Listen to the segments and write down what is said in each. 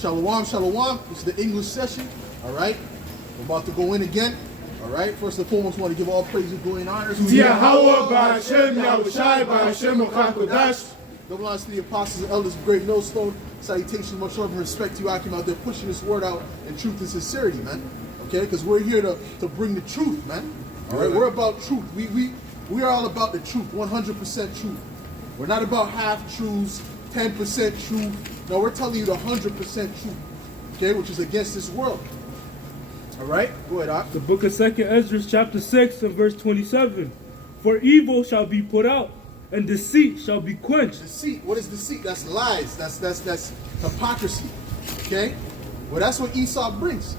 Shalom, shalom. This is the English session. All right. We're about to go in again. All right. First and foremost, I want to give all praise and glory and honor to Yahweh, Ba'Hashem, Yahushai, Ba'Hashem, Uchakodash. Double honors to the apostles and elders of Great Millstone. Salutations, much love and respect to you, Akim, out there pushing this word out in truth and sincerity, man. Okay? Because we're here to bring the truth, man. All right? We're about truth. We are all about the truth, 100% truth. We're not about half truths, 10% truth. No, we're telling you the 100% truth, okay, which is against this world. All right? Go ahead, Ak. The book of 2nd Ezra, chapter 6, and verse 27. For evil shall be put out, and deceit shall be quenched. Deceit. What is deceit? That's lies. That's hypocrisy. Okay? Well, that's what Esau brings.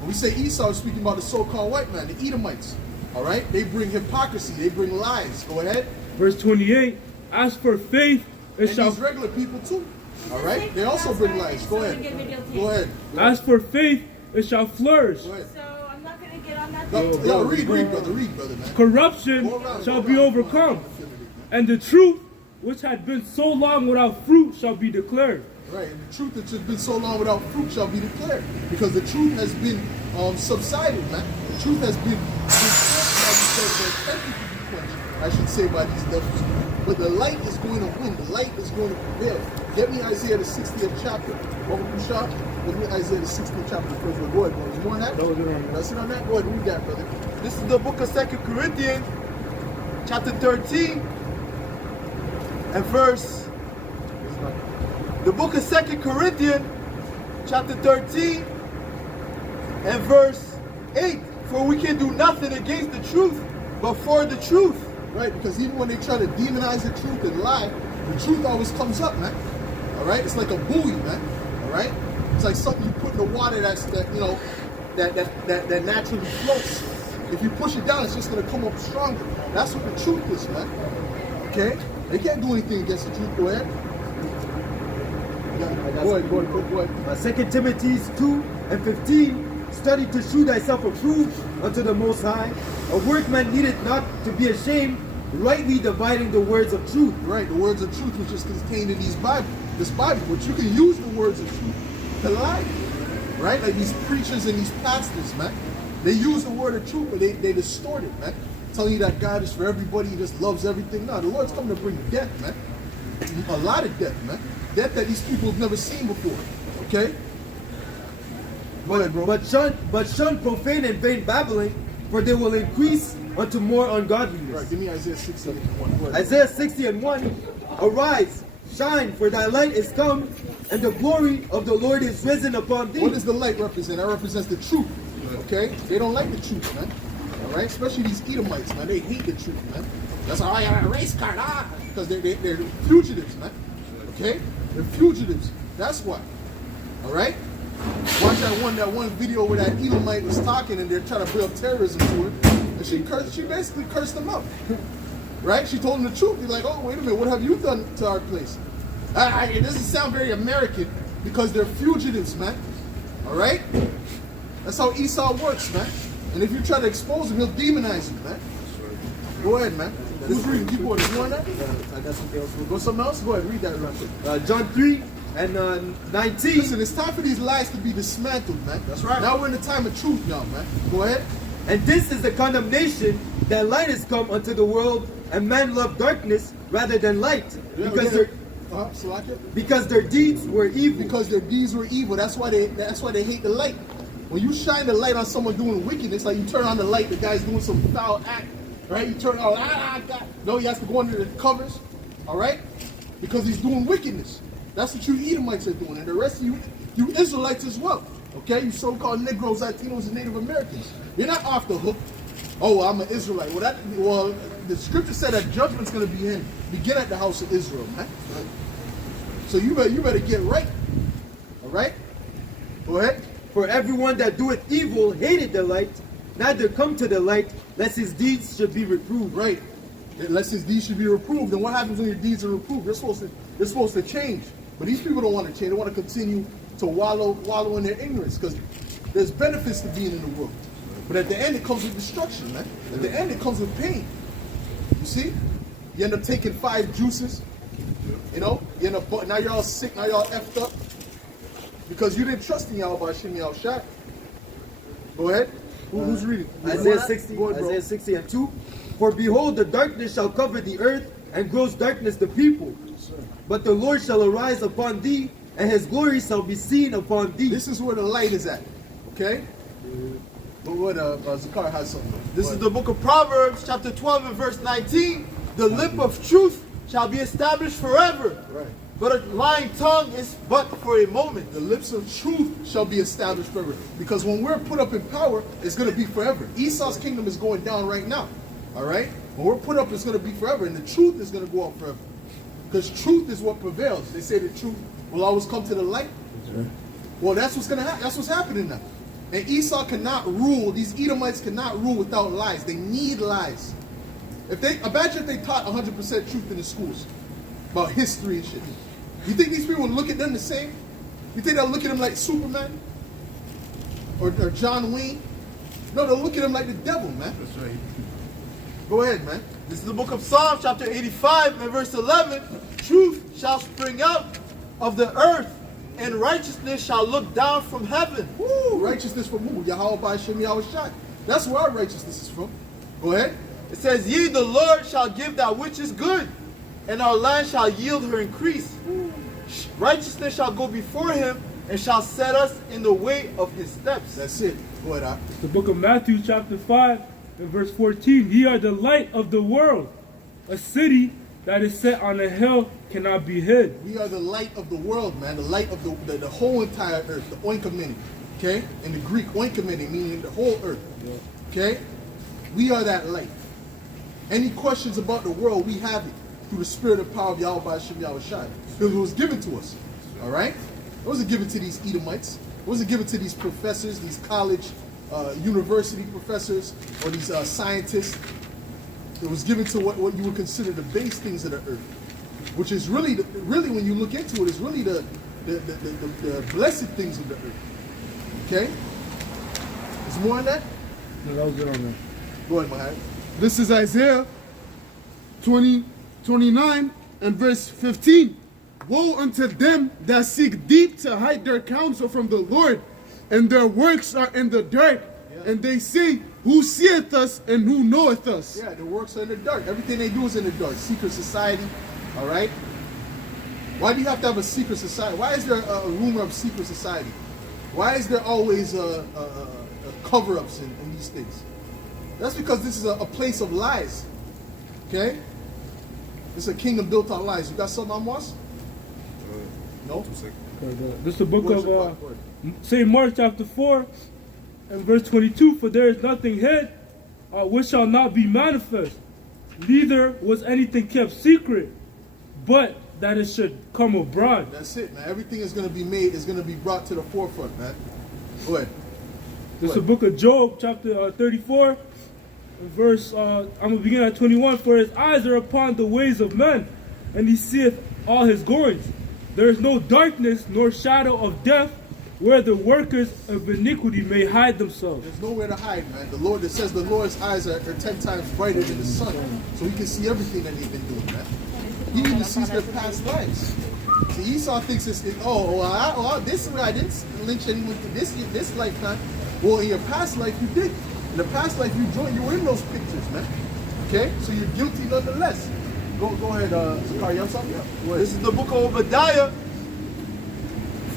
When we say Esau, we're speaking about the so-called white man, the Edomites. All right? They bring hypocrisy. They bring lies. Go ahead. Verse 28. As for faith, and these regular people too. All right? They also bring lies. Go ahead. Go ahead. As for faith, it shall flourish. So I'm not going to get on that. Read, brother, man. Corruption shall be overcome, and the truth, which had been so long without fruit, shall be declared. Right, and the truth that has been so long without fruit shall be declared, because the truth has been subsided, man. The truth has been I should say by these devils. But the light is going to win. The light is going to prevail. Get me Isaiah the 60th chapter. Get me Isaiah the 60th chapter first. Go ahead, bro. You want that? That's it on that? Go ahead, read that, brother. This is the book of 2 Corinthians, chapter 13, and verse. The book of 2 Corinthians, chapter 13, and verse 8. For we can do nothing against the truth, but for the truth. Right, because even when they try to demonize the truth and lie, the truth always comes up, man. All right, it's like a buoy, man. All right, it's like something you put in the water that naturally floats. If you push it down, it's just gonna come up stronger. That's what the truth is, man. Okay, they can't do anything against the truth. Go ahead. Go ahead. 2 Timothy 2 and 15. Study to shew thyself approved unto the Most High, a workman needed not to be ashamed, rightly dividing the words of truth. Right, the words of truth which is contained in this Bible, but you can use the words of truth to lie. Right, like these preachers and these pastors, man. They use the word of truth, but they distort it, man. Telling you that God is for everybody, He just loves everything. No, the Lord's coming to bring death, man. A lot of death, man. Death that these people have never seen before. Okay? Go ahead, bro. But shun profane and vain babbling, for they will increase unto more ungodliness. Right, give me Isaiah 60 and 1. Isaiah 60 and 1. Arise, shine, for thy light is come, and the glory of the Lord is risen upon thee. What does the light represent? That represents the truth. Okay? They don't like the truth, man. All right? Especially these Edomites, man. They hate the truth, man. That's why I got a race card, because they're fugitives, man. Okay? They're fugitives. That's why. All right? Watch that one video where that Edomite was talking and they're trying to build terrorism to her. And she basically cursed them out. Right? She told him the truth. He's like, oh, wait a minute, what have you done to our place? It doesn't sound very American because they're fugitives, man. All right? That's how Esau works, man. And if you try to expose him, he'll demonize you, man. Go ahead, man. Who's reading? Keep going. You want that? I got something else. Go something else? Go ahead, read that real quick. John 3 and 19. Listen, it's time for these lies to be dismantled, man. That's right. Now we're in the time of truth now, man. Go ahead. And this is the condemnation, that light is come unto the world, and men love darkness rather than light, because their deeds were evil. Because their deeds were evil. That's why they hate the light. When you shine the light on someone doing wickedness, like you turn on the light, the guy's doing some foul act, right? You turn on, God. No, he has to go under the covers, all right? Because he's doing wickedness. That's what you Edomites are doing, and the rest of you Israelites as well. Okay, you so-called Negroes, Latinos, and Native Americans. You're not off the hook. Oh, well, I'm an Israelite. Well, the scripture said that judgment's going to begin at the house of Israel, man. So you better get right. All right? Go ahead. For everyone that doeth evil hated the light, neither come to the light, lest his deeds should be reproved. Right. Unless his deeds should be reproved. Then what happens when your deeds are reproved? They're supposed to change. But these people don't want to change. They want to continue to wallow in their ignorance, because there's benefits to being in the world. But at the end, it comes with destruction, man. At the end, it comes with pain. You see? You end up taking 5 juices. You know? You end up, now you're all sick, now you're all effed up. Because you didn't trust in Yahweh Shem Yahushua. Go ahead. Who's reading? Isaiah 60, Go ahead, bro. Isaiah 60 and 2. For behold, the darkness shall cover the earth, and gross darkness the people. But the Lord shall arise upon thee, and his glory shall be seen upon thee. This is where the light is at. Okay? But what Zakar has something. This is the book of Proverbs, chapter 12 and verse 19. The lip of truth shall be established forever. Right. But a lying tongue is but for a moment. The lips of truth shall be established forever. Because when we're put up in power, it's going to be forever. Esau's kingdom is going down right now. All right? When we're put up, it's going to be forever. And the truth is going to go up forever. Because truth is what prevails. They say the truth will always come to the light. Right. Well, that's what's going to happen. That's what's happening now. And Esau cannot rule. These Edomites cannot rule without lies. They need lies. Imagine if they taught 100% truth in the schools about history and shit. You think these people would look at them the same? You think they'll look at them like Superman? Or John Wayne? No, they'll look at them like the devil, man. That's right. Go ahead, man. This is the book of Psalms, chapter 85 and verse 11. Truth shall spring out of the earth, and righteousness shall look down from heaven. Woo! Righteousness from who? Yahweh by Shem Yahushua. That's where our righteousness is from. Go ahead. It says, Ye, the Lord, shall give that which is good, and our land shall yield her increase. Righteousness shall go before him, and shall set us in the way of his steps. That's it. Go ahead, The book of Matthew chapter 5 and verse 14. Ye are the light of the world. A city that is set on a hill cannot be hid. We are the light of the world, man. The light of the whole entire earth. The oikoumene. Okay? In the Greek, oikoumene, meaning the whole earth. Okay? We are that light. Any questions about the world, we have it through the spirit and power of Yahweh by Shem Yahushua. Because it was given to us. All right? It wasn't given to these Edomites. It wasn't given to these professors, these college, university professors, or these scientists. It was given to what you would consider the base things of the earth, which is really, when you look into it, is really the blessed things of the earth. Okay? There's more on that? No, that was it on there. Go ahead, Mahai. This is Isaiah 29 and verse 15. Woe unto them that seek deep to hide their counsel from the Lord, and their works are in the dark. Yeah. And they say, Who seeth us and who knoweth us? Yeah, the works are in the dark. Everything they do is in the dark. Secret society, all right? Why do you have to have a secret society? Why is there a rumor of secret society? Why is there always cover-ups in these things? That's because this is a place of lies, okay? This is a kingdom built on lies. You got something on Moss? No? This is the book Where's of your part? St. Mark chapter 4 and verse 22. For there is nothing hid which shall not be manifest, neither was anything kept secret, but that it should come abroad. That's it, man. Everything is going to be made, is going to be brought to the forefront, man. Go ahead. This is the book of Job chapter 34 and verse, I'm going to begin at 21. For his eyes are upon the ways of men, and he seeth all his goings. There is no darkness nor shadow of death where the workers of iniquity may hide themselves. There's nowhere to hide, man. The Lord, it says the Lord's eyes are 10 times brighter than the sun, so he can see everything that they've been doing, man. He even sees their past lives. See, Esau thinks this way I didn't lynch anyone this lifetime. Well, in your past life you did. In the past life you were in those pictures, man. Okay? So you're guilty nonetheless. Go ahead, Zakar, you have something? Yeah. This is the book of Obadiah,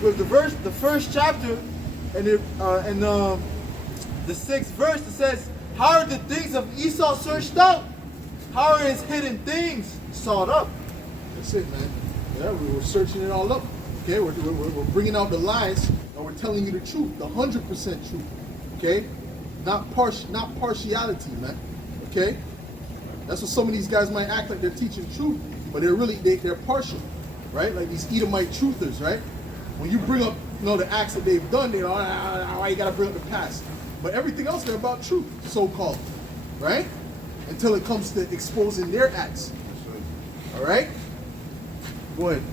with the first chapter, and the 6th verse. It says, How are the things of Esau searched out? How are his hidden things sought up? That's it, man. Yeah, we're searching it all up. Okay, we're bringing out the lies, and we're telling you the truth, the 100% truth. Okay, not partiality, man. Okay, that's what some of these guys might act like they're teaching truth, but they're partial, right? Like these Edomite truthers, right? When you bring up, the acts that they've done, they why you gotta bring up the past? But everything else they're about truth, so-called, right? Until it comes to exposing their acts. All right? Go ahead.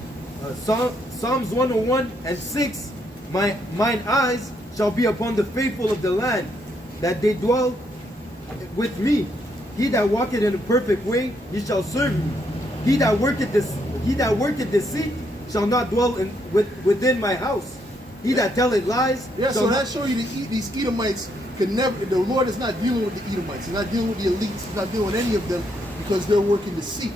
Psalms 101 and 6. Mine eyes shall be upon the faithful of the land, that they dwell with me. He that walketh in a perfect way, he shall serve me. He that worketh deceit shall not dwell within my house. He that telleth lies Yeah, so shall that not, show you these Edomites can never. The Lord is not dealing with the Edomites. He's not dealing with the elites. He's not dealing with any of them because they're working deceit.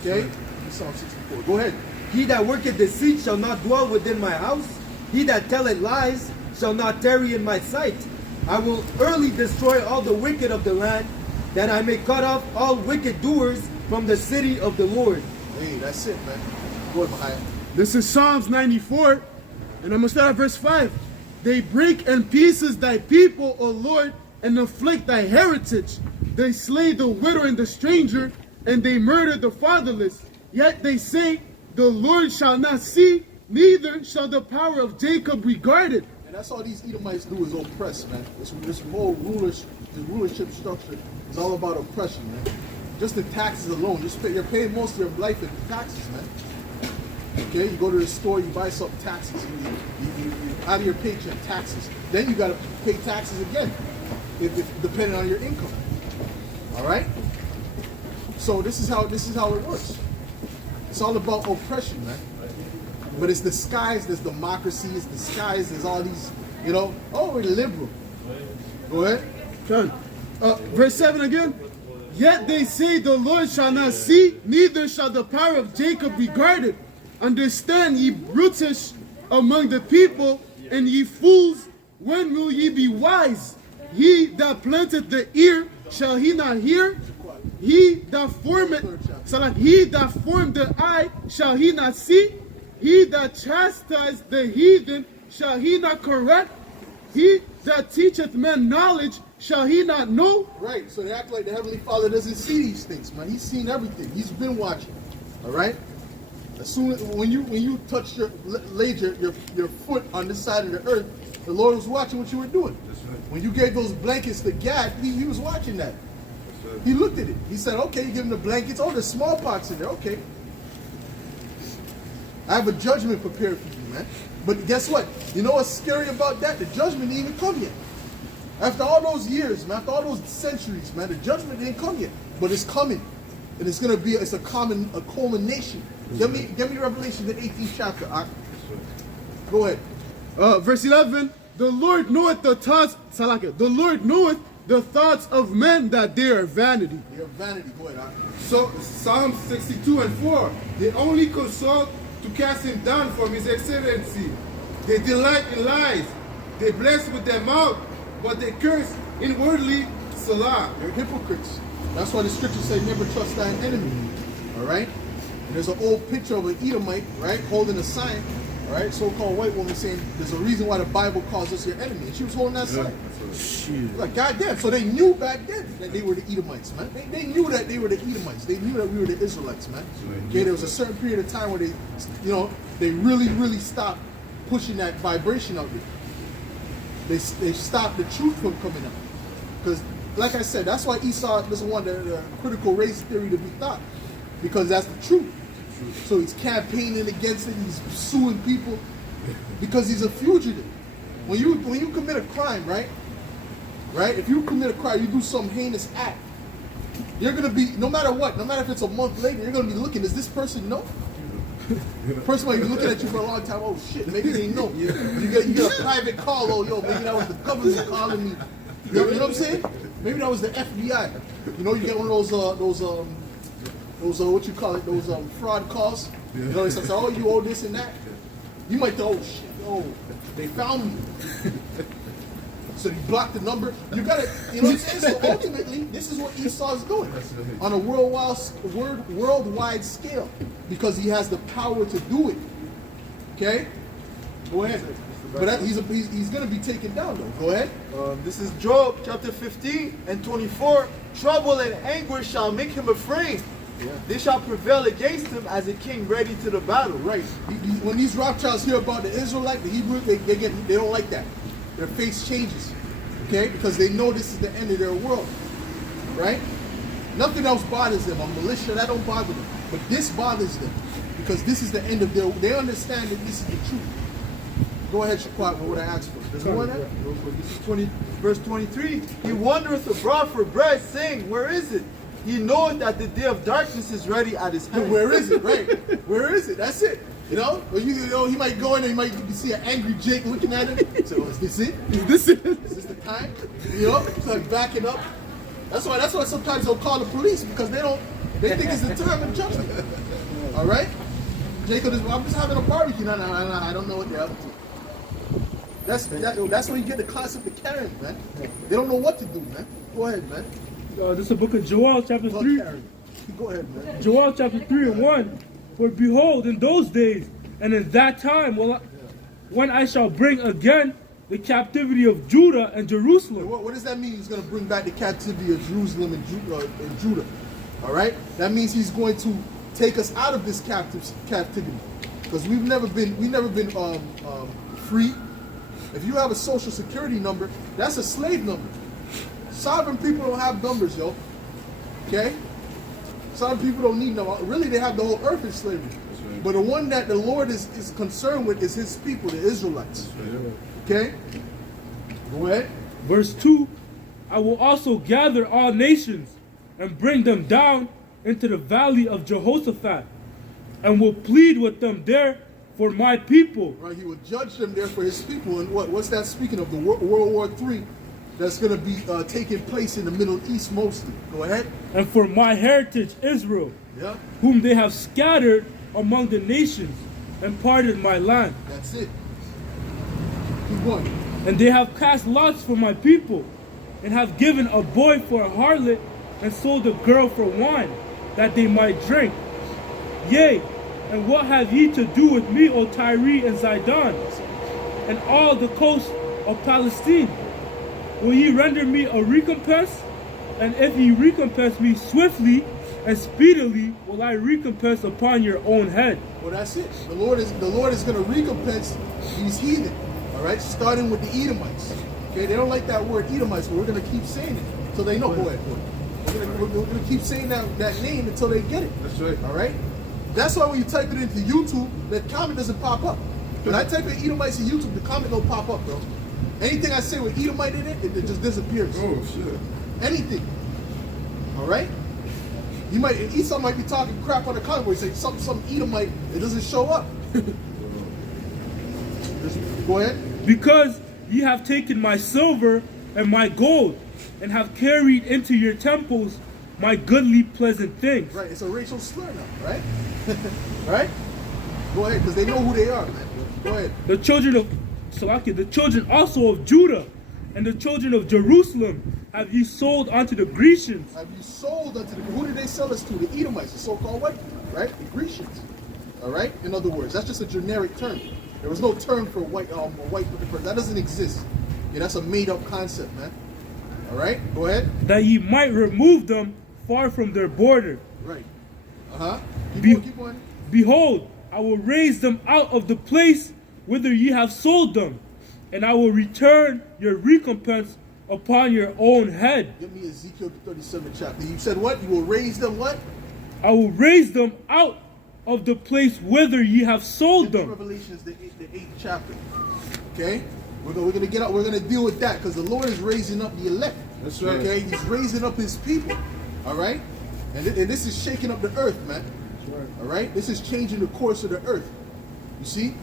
Okay, Psalm 64. Go ahead. he that worketh deceit shall not dwell within my house. He that telleth lies shall not tarry in my sight. I will early destroy all the wicked of the land, that I may cut off all wicked doers from the city of the Lord. Hey, that's it, man. Go ahead, Mahaya. This is Psalms 94, and I'm going to start at verse 5. They break in pieces thy people, O Lord, and afflict thy heritage. They slay the widow and the stranger, and they murder the fatherless. Yet they say, the Lord shall not see, neither shall the power of Jacob regard it. And that's all these Edomites do is oppress, man. This whole rulership structure is all about oppression, man. Just the taxes alone. You're paying most of your life in taxes, man. Okay, you go to the store, you buy something, taxes. You out of your paycheck, taxes. Then you got to pay taxes again, if depending on your income. All right. So this is how it works. It's all about oppression, man. But it's disguised as democracy. It's disguised as all these, oh, we're liberal. Go ahead. Done. Verse 7 again. Yet they say the Lord shall not see, neither shall the power of Jacob regard it. Understand, ye brutish among the people, and ye fools, when will ye be wise? He that planteth the ear, shall he not hear? He that formed the eye, shall he not see? He that chastised the heathen, shall he not correct? He that teacheth men knowledge, shall he not know? Right, so they act like the Heavenly Father doesn't see these things, man. He's seen everything. He's been watching. All right? As soon as when you touched laid your foot on this side of the earth, the Lord was watching what you were doing. When you gave those blankets to Gad, he was watching that. He looked at it. He said, okay, you give him the blankets. Oh, there's smallpox in there. Okay. I have a judgment prepared for you, man. But guess what? You know what's scary about that? The judgment didn't even come yet. After all those years, man, after all those centuries, man, the judgment didn't come yet. But it's coming. And it's gonna be a culmination. Give me Revelation, the 18th chapter. Go ahead. Verse 11. The Lord knoweth the thoughts, the Lord knoweth the thoughts of men, that they are vanity. They are vanity. Go ahead. So Psalm 62:4. They only consult to cast him down from his excellency. They delight in lies. They bless with their mouth, but they curse inwardly. Salah. They're hypocrites. That's why the scriptures say never trust thine enemy. All right? And there's an old picture of an Edomite, right, holding a sign, all right, so-called white woman saying there's a reason why the Bible calls us your enemy. And she was holding that sign. Like, goddamn. So they knew back then that they were the Edomites, man. They knew that they were the Edomites. They knew that we were the Israelites, man. Okay, there was a certain period of time where they, they really, really stopped pushing that vibration out there. They stopped the truth from coming out. Because, like I said, that's why Esau doesn't want the critical race theory to be taught. Because that's the truth. So he's campaigning against it. He's suing people because he's a fugitive. When you commit a crime, right? If you commit a crime, you do some heinous act, you're gonna be, no matter what, no matter if it's a month later, you're gonna be looking, does this person know? The person might be looking at you for a long time, oh shit, maybe they know. You get a private call, oh yo, maybe that was the government calling me. You know what I'm saying? Maybe that was the FBI. You get one of those what you call it, those fraud calls. They say, oh, you owe this and that. You might think, oh shit, oh, they found me. So you block the number. You got to, what I'm saying? So ultimately, this is what Esau is doing on a worldwide scale, because he has the power to do it. Okay, go ahead. But he's going to be taken down, though. Go ahead. This is Job chapter 15 and 24. Trouble and anguish shall make him afraid. Yeah. They shall prevail against him as a king ready to the battle. Right. When these Rothschilds hear about the Israelite, the Hebrew, they don't like that. Their face changes, okay? Because they know this is the end of their world, right? Nothing else bothers them. A militia, that don't bother them. But this bothers them, because this is the end of they understand that this is the truth. Go ahead, Shaquat, what I asked for. There's more there? This is verse 23. He wandereth abroad for bread, saying, where is it? He knoweth that the day of darkness is ready at his hand. Where is it? Right. Where is it? That's it. You know? Or you know, he might go in and you might see an angry Jake looking at him. So is this it? Is this it? Is this the time? You know? So like backing up. That's why sometimes they'll call the police because they think it's the time of judgment. Alright? Jacob is, I'm just having a barbecue. No, I don't know what they're up to. That's when you get the concept of Karen, man. They don't know what to do, man. Go ahead, man. This is the book of Joel, chapter 3. Go ahead, man. Joel chapter 3 and 1. For behold, in those days and in that time, when I shall bring again the captivity of Judah and Jerusalem. What does that mean? He's going to bring back the captivity of Jerusalem and Judah. All right? That means he's going to take us out of this captivity, because we've never been free. If you have a social security number, that's a slave number. Sovereign people don't have numbers, yo. Okay? Some people don't need numbers. Really, they have the whole earth in slavery. Right. But the one that the Lord is concerned with is his people, the Israelites. Right. Okay? Go ahead. Verse 2, I will also gather all nations and bring them down into the valley of Jehoshaphat, and will plead with them there for my people. Right, he will judge them there for his people. And what's that speaking of? The World War III that's going to be taking place in the Middle East mostly. Go ahead. And for my heritage Israel, yeah, whom they have scattered among the nations and parted my land. That's it. Keep going. And they have cast lots for my people, and have given a boy for a harlot, and sold a girl for wine, that they might drink. Yea, and what have ye to do with me, O Tyre and Zidon, and all the coast of Palestine? Will ye render me a recompense? And if ye recompense me swiftly and speedily, will I recompense upon your own head. Well, that's it. The Lord is going to recompense these heathen. All right, starting with the Edomites. Okay, they don't like that word Edomites, but we're going to keep saying it so they know. Go ahead. We're going to keep saying that name until they get it. That's right. All right. That's why when you type it into YouTube, that comment doesn't pop up. When I type in Edomites in YouTube, the comment don't pop up, bro. Anything I say with Edomite in it, it just disappears. Oh, shit. Anything. All right? Esau might be talking crap on the comment where he say some Edomite, it doesn't show up. Go ahead. Because ye have taken my silver and my gold, and have carried into your temples my goodly pleasant things. Right, it's a racial slur now, right? Right? Go ahead, because they know who they are, man. Go ahead. The children also of Judah and the children of Jerusalem have ye sold unto the Grecians. Have you sold unto the, who did they sell us to? The Edomites, the so-called white people, right? The Grecians. All right? In other words, that's just a generic term. There was no term for white person. That doesn't exist. Yeah, that's a made-up concept, man. All right? Go ahead. That ye might remove them far from their border. Right. Uh-huh. Keep going. Behold, I will raise them out of the place whither ye have sold them, and I will return your recompense upon your own head. Give me Ezekiel 37 chapter. You said what? You will raise them what? I will raise them out of the place whither ye have sold them. Revelations, the 8th chapter. Okay? We're gonna deal with that because the Lord is raising up the elect. That's right. Okay? He's raising up his people. All right? And this is shaking up the earth, man. That's right. All right? This is changing the course of the earth. You see?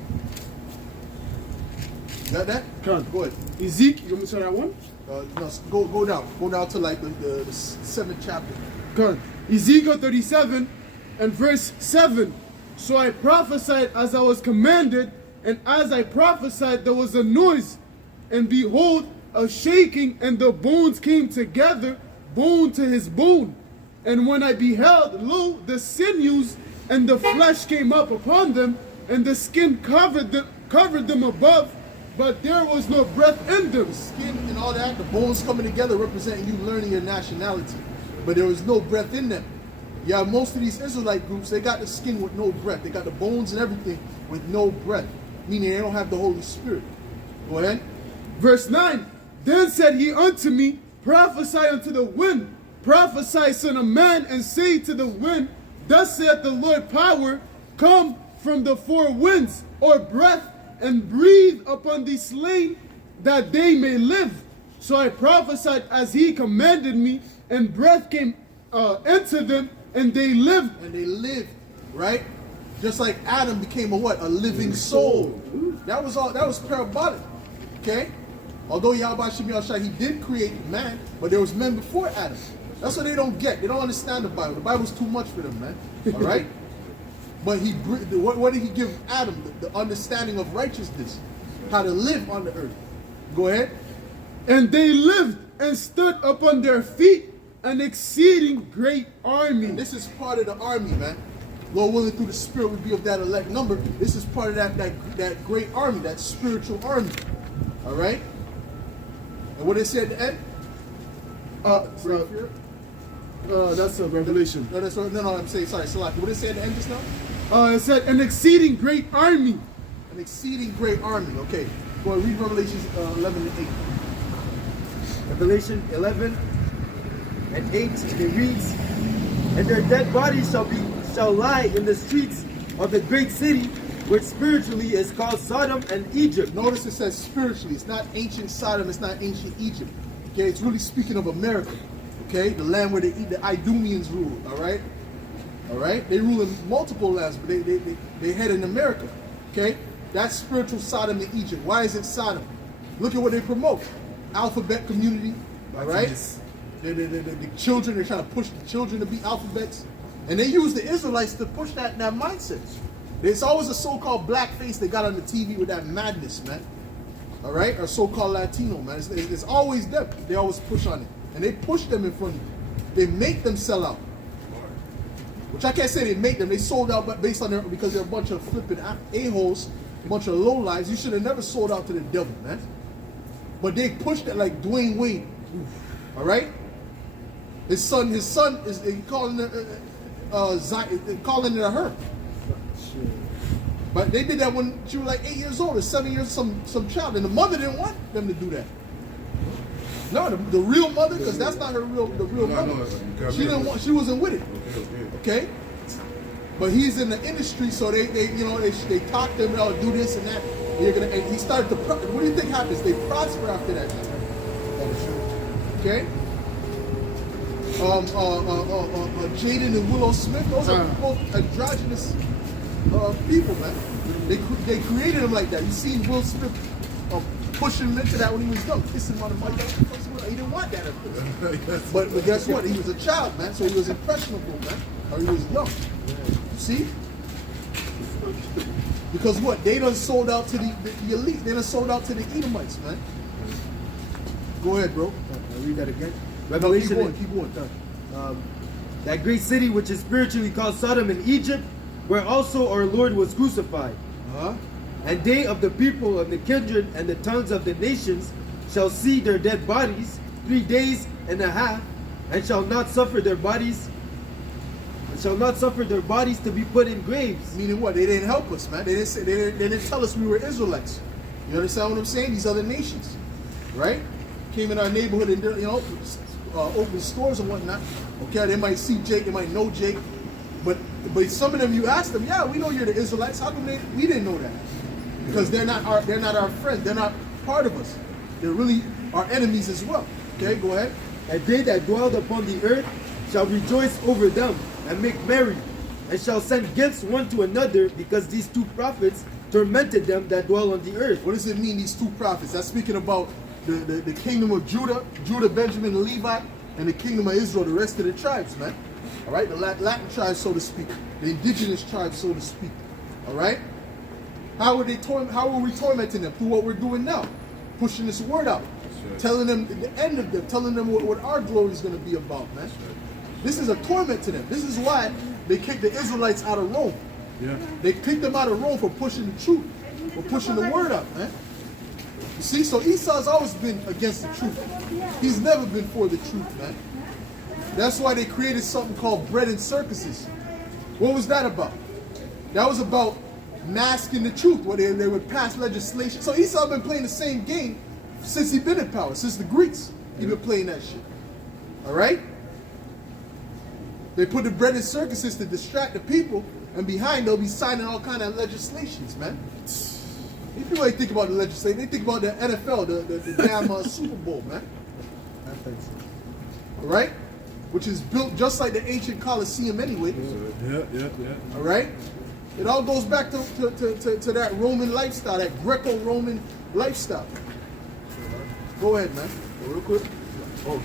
Got that? Come. Go ahead. Ezekiel, you want me to start that one? No, go down. Go down to like the 7th chapter. Good. Ezekiel 37 and verse 7. So I prophesied as I was commanded, and as I prophesied there was a noise, and behold, a shaking, and the bones came together, bone to his bone. And when I beheld, lo, the sinews and the flesh came up upon them, and the skin covered them above, but there was no breath in them. Skin and all that, the bones coming together representing you learning your nationality. But there was no breath in them. Yeah, most of these Israelite groups, they got the skin with no breath. They got the bones and everything with no breath, meaning they don't have the Holy Spirit. Go ahead. Verse 9. Then said he unto me, prophesy unto the wind, prophesy, son of man, and say to the wind, thus saith the Lord power, come from the four winds, or breath, and breathe upon the slain, that they may live. So I prophesied as he commanded me, and breath came into them, and they lived. And they lived, right? Just like Adam became a what? A living soul. That was all. That was parabolic. Okay. Although Yahweh Shem Yahushua, he did create man, but there was men before Adam. That's what they don't get. They don't understand the Bible. The Bible's too much for them, man. All right. But what did he give Adam? The understanding of righteousness, how to live on the earth. Go ahead. And they lived and stood upon their feet, an exceeding great army. And this is part of the army, man. Lord willing, through the Spirit, would be of that elect number. This is part of that great army, that spiritual army. All right. And what it said at the end? That's a revelation. No, that's what. No, I'm saying sorry, Salaki. What did it say at the end just now? It said an exceeding great army. An exceeding great army. Okay. Go ahead, read Revelation 11 and 8. Revelation 11 and 8, it reads, and their dead bodies shall lie in the streets of the great city, which spiritually is called Sodom and Egypt. Notice it says spiritually. It's not ancient Sodom. It's not ancient Egypt. Okay, it's really speaking of America. Okay, the land where the Idumeans ruled. All right, all right. They rule in multiple lands, but they head in America. Okay, that's spiritual Sodom and Egypt. Why is it Sodom? Look at what they promote. Alphabet community. All right. The children. They're trying to push the children to be alphabets, and they use the Israelites to push that mindset. There's always a so-called black face they got on the TV with that madness, man. All right, or so-called Latino, man. It's always them. They always push on it, and they push them in front of you. They make them sell out. Which I can't say they make them. They sold out, but based on because they're a bunch of flipping a-holes, a bunch of lowlives. You should have never sold out to the devil, man. But they pushed it like Dwayne Wade. All right. His son is calling it a her. But they did that when she was like 8 years old or 7 years, some child, and the mother didn't want them to do that. No, the real mother, because that's not the real mother. She wasn't with it. Okay, but he's in the industry, so they talk to him, do this and that. And he started to. What do you think happens? They prosper after that. Okay. Jaden and Willow Smith, those are both androgynous people, man. They created him like that. You seen Will Smith pushing him into that when he was young, kissing him on the mic. He didn't want that at first. But guess what? He was a child, man, so he was impressionable, man. Or he was young. You see? Because what? They done sold out to the elite. They done sold out to the Edomites, man. Go ahead, bro. I'll read that again. Revelation. Keep going. That great city which is spiritually called Sodom and Egypt, where also our Lord was crucified. And they of the people of the kindred and the tongues of the nations shall see their dead bodies 3 days and a half, and shall not suffer their bodies to be put in graves. Meaning what? They didn't help us, man. They didn't tell us we were Israelites. You understand what I'm saying? These other nations, right? Came in our neighborhood and open stores and whatnot. Okay, they might see Jake, they might know Jake, but some of them, you ask them, yeah, we know you're the Israelites. How come we didn't know that? Because they're not our friends. They're not part of us. They're really our enemies as well. Okay, go ahead. And they that dwell upon the earth shall rejoice over them and make merry, and shall send gifts one to another, because these two prophets tormented them that dwell on the earth. What does it mean, these two prophets? That's speaking about the kingdom of Judah, Benjamin, and Levi, and the kingdom of Israel, the rest of the tribes, man. All right, the Latin tribes, so to speak, the indigenous tribes, so to speak. All right. How were we tormenting them? Through what we're doing now, pushing this word out, telling them the end of them, telling them what our glory is going to be about, man. This is a torment to them. This is why they kicked the Israelites out of Rome. Yeah. They kicked them out of Rome for pushing the truth, for pushing the word out, man. You see, so Esau's always been against the truth. He's never been for the truth, man. That's why they created something called bread and circuses. What was that about? That was about masking the truth, where they would pass legislation. So Esau's been playing the same game since he's been in power, since the Greeks. He's been playing that shit. All right? They put the bread and circuses to distract the people, and behind they'll be signing all kind of legislations, man. If people ain't think about the legislation, they think about the NFL, the damn Super Bowl, man. All right? Which is built just like the ancient Colosseum anyway. Yeah. All right? It all goes back to that Roman lifestyle, that Greco-Roman lifestyle. Go ahead, man. Real quick. Oh,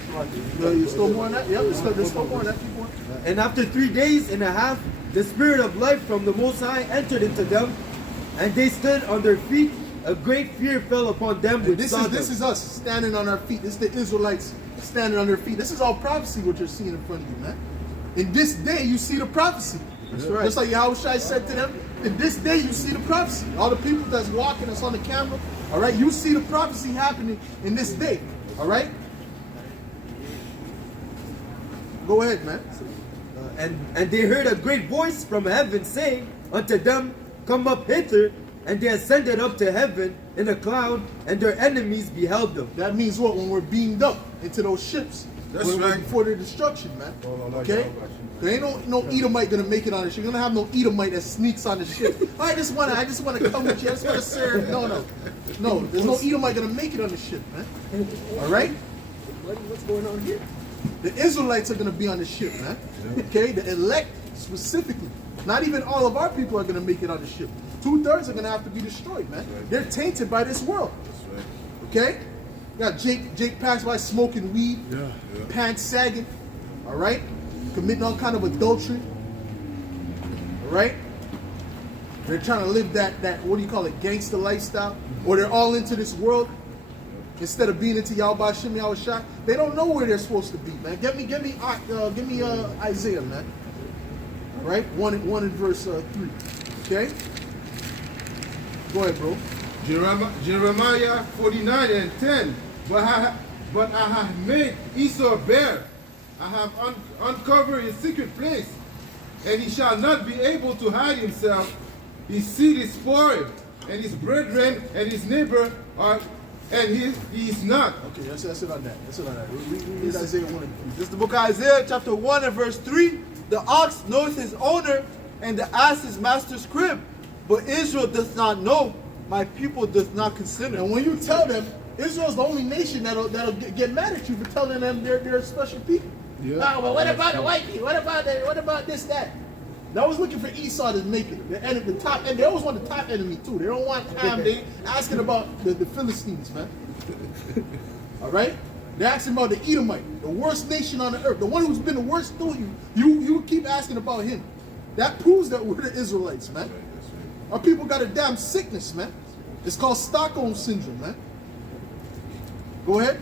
You still more on that? Yeah, there's still more on that. Keep going. And after 3 days and a half, the Spirit of life from the Most High entered into them, and they stood on their feet. A great fear fell upon them And which this saw them. is us standing on our feet. This is the Israelites standing on their feet. This is all prophecy what you're seeing in front of you, man. In this day, you see the prophecy. That's right. Just like Yahushua said to them, in this day, you see the prophecy. All the people that's walking, that's on the camera, all right, you see the prophecy happening in this day, all right? Go ahead, man. And they heard a great voice from heaven saying unto them, Come up hither. And they ascended up to heaven in a cloud, and their enemies beheld them. That means what? When we're beamed up into those ships. That's when we're right. before their destruction, man. no, Okay? There ain't no Edomite gonna make it on the ship. You're gonna have no Edomite that sneaks on the ship. I just wanna come with you. I just wanna serve. No. There's no Edomite gonna make it on the ship, man. All right? What's going on here? The Israelites are gonna be on the ship, man. Okay? The elect specifically. Not even all of our people are gonna make it on the ship. 2/3 are gonna have to be destroyed, man. They're tainted by this world. Okay? You got Jake passed by smoking weed, pants sagging, all right? Committing all kind of adultery, all right? They're trying to live that what do you call it, gangster lifestyle, or they're all into this world instead of being into Yahweh Shem Yahushua. They don't know where they're supposed to be, man. Give me Isaiah, man. All right, one in verse 3. Okay. Go ahead, bro. Jeremiah 49:10. But I have made Esau bare. I have uncovered his secret place, and he shall not be able to hide himself. His seed is spoiled, and his brethren and his neighbor are, and he is not. Okay, that's it on that. That's it on that. Read Isaiah 1 and 3. This is the book of Isaiah, chapter 1 and verse 3. The ox knows his owner, and the ass his master's crib. But Israel does not know. My people does not consider. And when you tell them, Israel's the only nation that'll get mad at you for telling them they're a special people. Yeah. Ah, well, what about the white people? What about this, that? They always looking for Esau to make it. The top, and they always want the top enemy too. They don't want Ham. They asking about the Philistines, man. All right? They're asking about the Edomite, the worst nation on the earth, the one who's been the worst through you. You keep asking about him. That proves that we're the Israelites, man. Our people got a damn sickness, man. It's called Stockholm syndrome, man. Go ahead.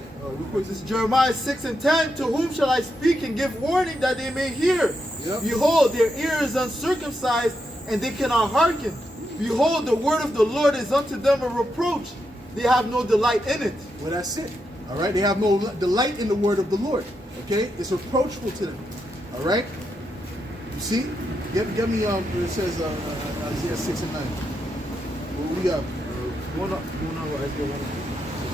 This is Jeremiah 6:10. To whom shall I speak and give warning that they may hear? Yep. Behold, their ear is uncircumcised, and they cannot hearken. Behold, the word of the Lord is unto them a reproach. They have no delight in it. Well, that's it. All right? They have no delight in the word of the Lord. Okay? It's reproachful to them. All right? You see? Get me, it says Isaiah 6 and 9. What we got? Going on Isaiah 1.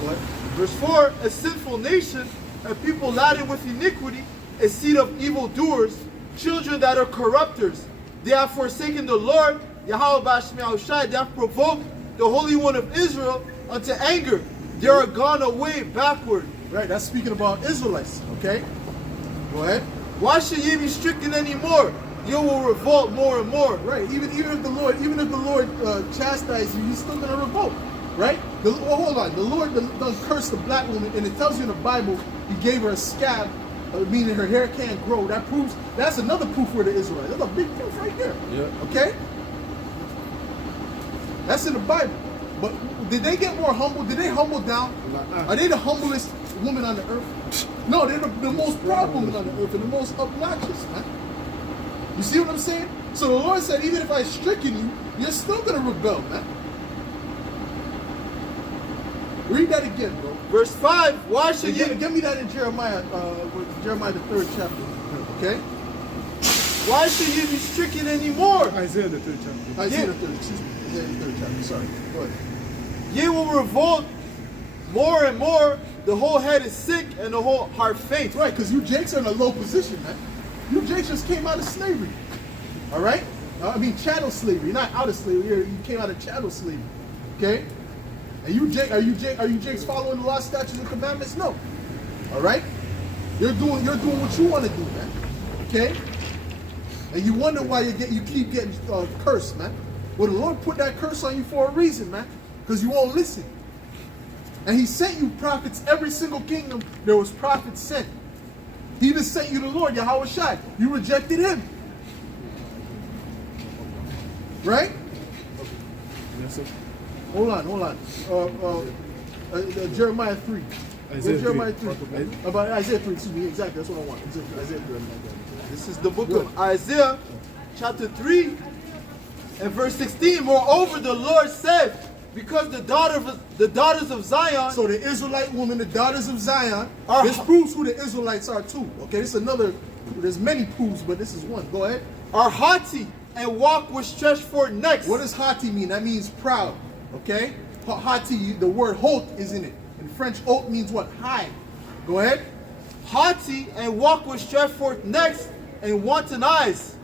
Go ahead. Verse 4, a sinful nation, a people laden with iniquity, a seed of evildoers, children that are corrupters. They have forsaken the Lord, Yahweh B'Shem Yahushai. They have provoked the Holy One of Israel unto anger. They are gone away backward. Right, that's speaking about Israelites. Okay? Go ahead. Why should ye be stricken anymore? You will revolt more and more. Right, even if the Lord chastises you, he's still gonna revolt. Right? Hold on. The Lord done cursed the black woman, and it tells you in the Bible he gave her a scab, meaning her hair can't grow. That's another proof for the Israelites. That's a big proof right there. Yeah. Okay? That's in the Bible. But did they get more humble? Did they humble down? Are they the humblest woman on the earth? No, they're the most proud woman on the earth and the most obnoxious, man. You see what I'm saying? So the Lord said, even if I stricken you, you're still gonna rebel, man. Read that again, bro. Verse 5, why should ye... Give me that in Jeremiah, Jeremiah the 3rd chapter. Okay? Why should ye be stricken anymore? Isaiah the 3rd chapter. Isaiah the 3rd, excuse me. Isaiah the 3rd chapter, sorry. Go ahead. Ye will revolt more and more. The whole head is sick and the whole heart faints. Right, because you Jakes are in a low position, man. You Jakes just came out of slavery. All right? Chattel slavery, not out of slavery. You came out of chattel slavery. Okay? And are you Jakes following the law, statutes, and commandments? No. All right? You're doing what you want to do, man. Okay? And you wonder why you keep getting cursed, man. Well, the Lord put that curse on you for a reason, man. Because you won't listen. And he sent you prophets. Every single kingdom, there was prophets sent. He even sent you the Lord, Yahweh Shai. You rejected him. Right? Yes, sir. Hold on. Jeremiah 3. Isaiah Jeremiah 3. 3. About Isaiah 3, excuse me. Exactly, that's what I want. Isaiah 3. This is the book of Isaiah, chapter 3, and verse 16. Moreover, the Lord said, because the daughters of Zion. So the Israelite woman, the daughters of Zion, Are- this proves who the Israelites are too. Okay, this is another, there's many proofs, but this is one. Go ahead. Are haughty and walk with stretched forth necks. What does haughty mean? That means proud. Okay? Haughty, the word haute is in it. In French, haute means what? High. Go ahead. Haughty and walk with stretched forth necks and wanton eyes,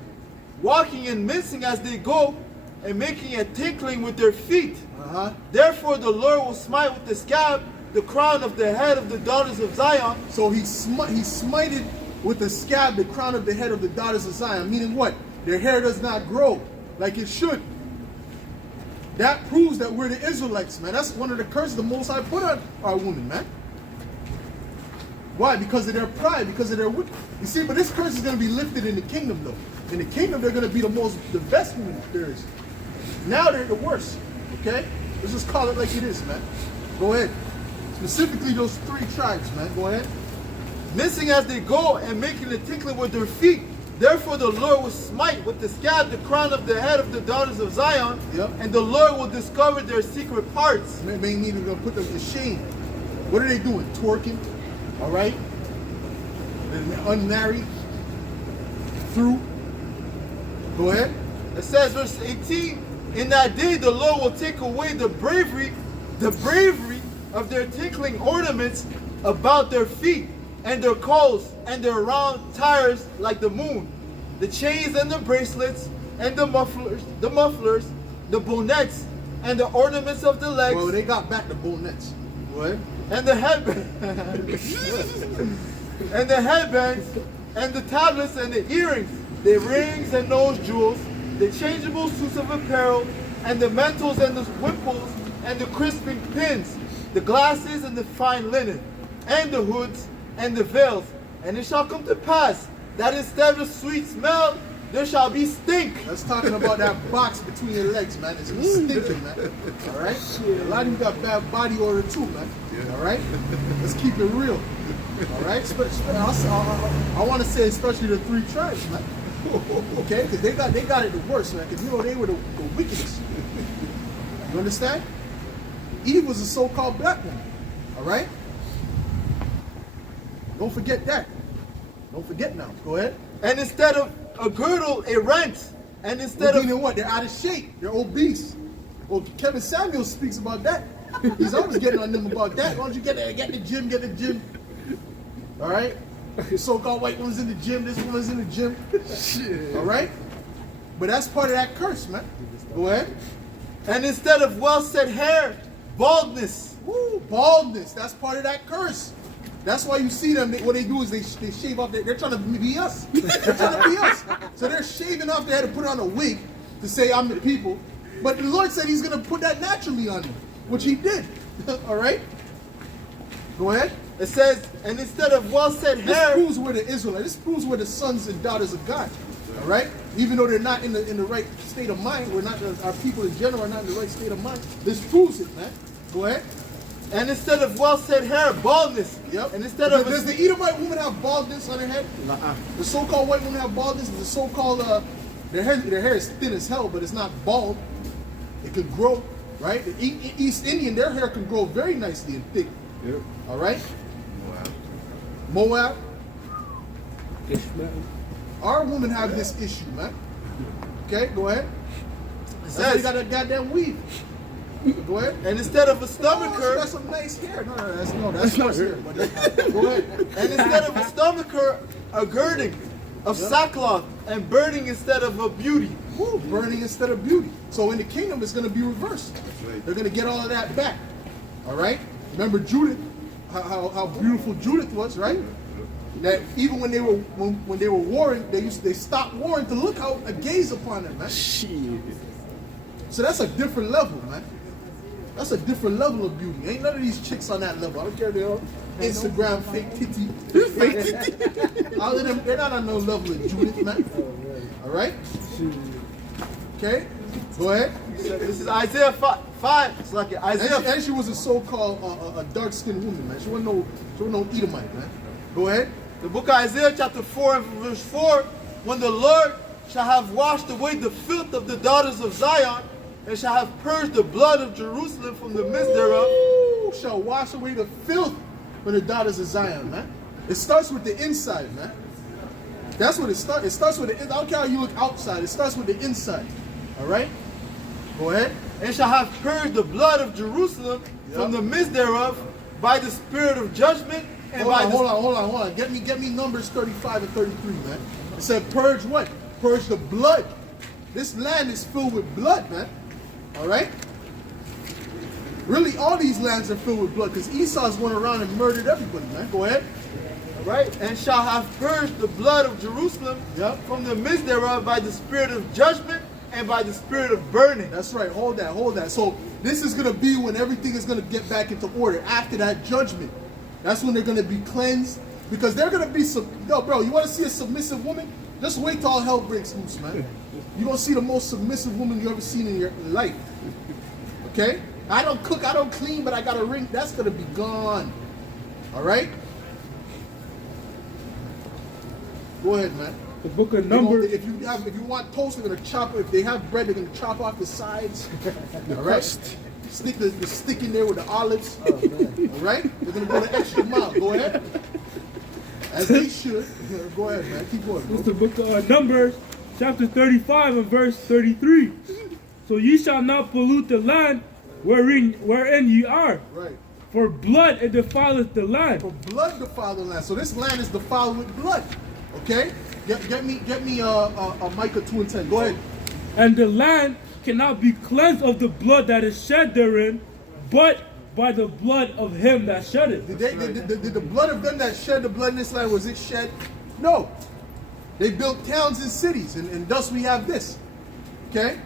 walking and mincing as they go, and making a tinkling with their feet. Therefore the Lord will smite with the scab the crown of the head of the daughters of Zion. So he smited with the scab the crown of the head of the daughters of Zion. Meaning what? Their hair does not grow like it should. That proves that we're the Israelites, man. That's one of the curses the Most High put on our women, man. Why? Because of their pride, because of their wicked. You see, but this curse is going to be lifted in the kingdom, though. In the kingdom, they're going to be the best women there is. Now they're the worst, okay? Let's just call it like it is, man. Go ahead. Specifically, those 3 tribes, man. Go ahead. Mincing as they go and making a tinkling with their feet. Therefore the Lord will smite with the scab the crown of the head of the daughters of Zion. Yep. And the Lord will discover their secret parts. May need to put them to shame. What are they doing? Twerking, all right? They're unmarried. Through. Go ahead. It says, verse 18, in that day the Lord will take away the bravery of their tinkling ornaments about their feet, and their coals, and their round tires like the moon, the chains and the bracelets, and the mufflers, the bonnets, and the ornaments of the legs. Well, they got back the bonnets. Go ahead. And the headbands, and the headbands, and the tablets, and the earrings, the rings and nose jewels, the changeable suits of apparel, and the mantles and the wimples, and the crisping pins, the glasses and the fine linen, and the hoods and the veils. And it shall come to pass that instead of sweet smell, there shall be stink. That's talking about that box between your legs, man. It's stinking, man. All right? A lot of you got bad body odor too, man. All right? Let's keep it real. All right? I want to say especially the 3 tribes, man. Okay? Because they got it the worst, man. Because, you know, they were the wickedest. You understand? Eve was a so-called black woman. All right? Don't forget that. Don't forget now. Go ahead. And instead of a girdle, it rent. And instead of what? They're out of shape. They're obese. Well, Kevin Samuels speaks about that. He's always getting on them about that. Why don't you get there? Get in the gym. All right? The so-called white woman's in the gym. This woman's in the gym. Shit. All right? But that's part of that curse, man. Go ahead. And instead of well-set hair, baldness. Woo, baldness. That's part of that curse. That's why you see them, what they do is they shave off, they're trying to be us. They're trying to be us. So they're shaving off their head to put on a wig to say, I'm the people. But the Lord said he's going to put that naturally on you, which he did. All right? Go ahead. It says, and instead of well-set hair. This proves we're the Israelites. This proves we're the sons and daughters of God. All right? Even though they're not in the right state of mind, we're not, our people in general are not in the right state of mind. This proves it, man. Go ahead. And instead of well-set hair, baldness. Yep. And instead does the Edomite woman have baldness on her head? The so-called white woman have baldness. The so-called their hair is thin as hell, but it's not bald. It could grow, right? The East Indian, their hair can grow very nicely and thick. Yep. All right. Moab. Our women have this issue, man. Okay, go ahead. It That's why you says, got that goddamn weave. Go ahead. and instead of a stomacher, That's some nice hair. No, that's not hair. But go ahead. and instead of a stomacher, a girding of sackcloth, and burning instead of a beauty. Woo, burning instead of beauty. So in the kingdom, it's going to be reversed. They're going to get all of that back. All right? Remember Judith, how beautiful Judith was, right? that even when they were warring, they stopped warring to look out and gaze upon them, man. Shit. So that's a different level, man. That's a different level of beauty. Ain't none of these chicks on that level. I don't care if they're Instagram fake titty. All of them, they're not on no level of Judith, man. All right? Okay? Go ahead. This is Isaiah 5. It's like Isaiah. And she was a so-called a dark-skinned woman, man. She wasn't no Edomite, man. Go ahead. The book of Isaiah chapter 4 and verse 4. When the Lord shall have washed away the filth of the daughters of Zion, and shall have purged the blood of Jerusalem from the midst thereof. Ooh, shall wash away the filth from the daughters of Zion, man. It starts with the inside, man. That's what it starts. It starts with the inside. I don't care how you look outside. It starts with the inside. All right? Go ahead. And shall have purged the blood of Jerusalem from the midst thereof by the spirit of judgment and Hold on. Get me Numbers 35 and 33, man. It said purge what? Purge the blood. This land is filled with blood, man. All right? Really, all these lands are filled with blood because Esau's went around and murdered everybody, man. Go ahead. All right? And shall have purged the blood of Jerusalem from the midst thereof by the spirit of judgment and by the spirit of burning. That's right. Hold that. So this is going to be when everything is going to get back into order after that judgment. That's when they're going to be cleansed because they're going to be yo, bro, you want to see a submissive woman? Just wait till all hell breaks loose, man. You're going to see the most submissive woman you ever seen in your life. Okay? I don't cook, I don't clean, but I got a ring. That's going to be gone. All right? Go ahead, man. The book of Numbers. If you want toast, they're going to chop it. If they have bread, they're going to chop off the sides. All right? Stick the stick in there with the olives. All right? They're going to go the extra mile. Go ahead. As they should. Go ahead, man. Keep going. It's the book of Numbers, chapter 35 and verse 33. So ye shall not pollute the land wherein ye are. Right. For blood it defileth the land. For blood defile the land. So this land is defiled with blood. Okay? Get me Micah 2 and 10. Go ahead. And the land cannot be cleansed of the blood that is shed therein, but by the blood of him that shed it. Did the blood of them that shed the blood in this land, was it shed? No. They built towns and cities, and thus we have this. Okay?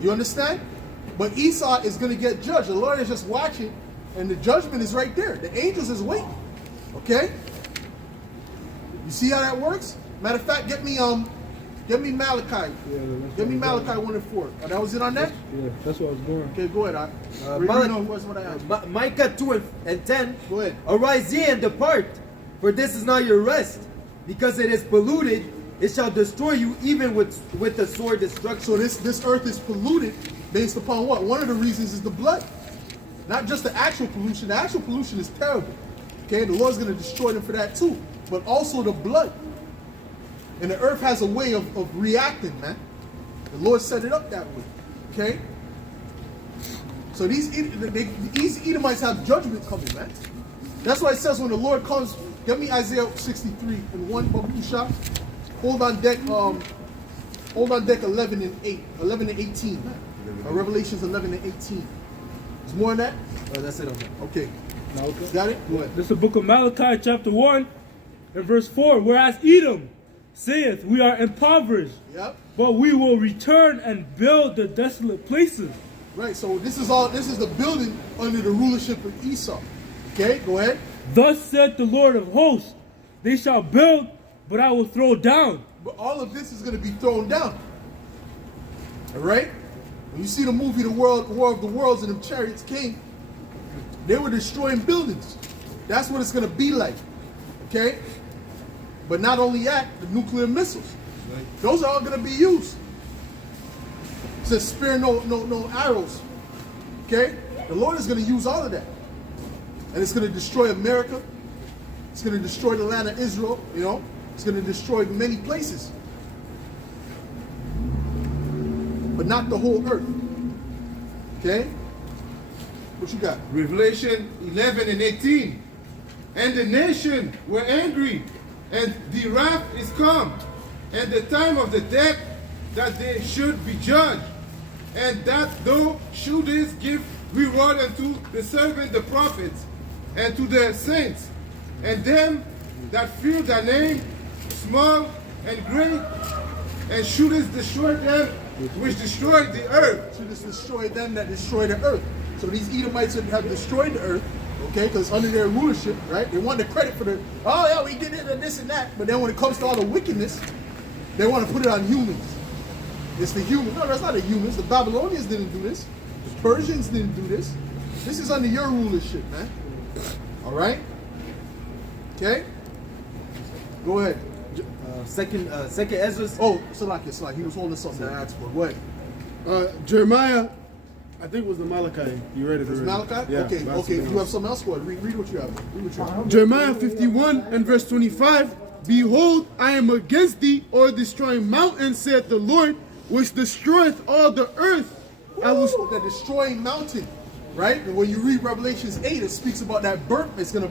You understand? But Esau is going to get judged. The Lord is just watching, and the judgment is right there. The angels is waiting. Okay? You see how that works? Matter of fact, get me Malachi. Get me Malachi 1 and 4. Oh, that was it on that? Yeah, that's what I was going. Okay, go ahead. Micah 2 and 10. Go ahead. Arise ye and depart, for this is not your rest, because it is polluted. It shall destroy you even with the sword destruction. So this earth is polluted based upon what? One of the reasons is the blood. Not just the actual pollution. The actual pollution is terrible. Okay, the Lord's going to destroy them for that too. But also the blood. And the earth has a way of reacting, man. The Lord set it up that way. Okay? So these Edomites have judgment coming, man. That's why it says when the Lord comes, get me Isaiah 63 and 1, Babusha. Hold on deck 11 and 8. 11 and 18. Revelations 11 and 18. There's more than that? That's it. Okay. Got it? Go ahead. This is the book of Malachi, chapter 1, and verse 4. Whereas Edom saith, we are impoverished, but we will return and build the desolate places. Right, so this is the building under the rulership of Esau. Okay, go ahead. Thus said the Lord of hosts, they shall build, but I will throw down. But all of this is going to be thrown down. All right? When you see the movie The War of the Worlds and the chariots came, they were destroying buildings. That's what it's going to be like. Okay? But not only that, the nuclear missiles. Right. Those are all going to be used. It says spare no arrows. Okay? The Lord is going to use all of that. And it's going to destroy America. It's going to destroy the land of Israel. You know? It's going to destroy many places. But not the whole earth. Okay? What you got? Revelation 11 and 18. And the nation were angry, and the wrath is come, and the time of the death that they should be judged, and that thou shouldest give reward unto the servant the prophets, and to the saints, and them that fear thy name, small and great, and shouldest destroy them which destroy the earth. Should have destroyed them that destroy the earth. So these Edomites have destroyed the earth, okay, because under their rulership, right? They want the credit for the, oh yeah, we did it and this and that. But then when it comes to all the wickedness, they want to put it on humans. It's the humans. No, that's not the humans. The Babylonians didn't do this. The Persians didn't do this. This is under your rulership, man. All right? Okay? Go ahead. Second Ezra. Oh, Salakia. He was holding something to ask for. Go ahead. Jeremiah, I think it was the Malachi. You read it It's already. Malachi? Yeah, Okay, that's okay. If something you have else. something else, go ahead. Read what you have. Read what you have. Jeremiah 51 and verse 25. Behold, I am against thee, or destroying mountains, saith the Lord, which destroyeth all the earth. I was The destroying mountain, right? And when you read Revelations 8, it speaks about that burnt. He's gonna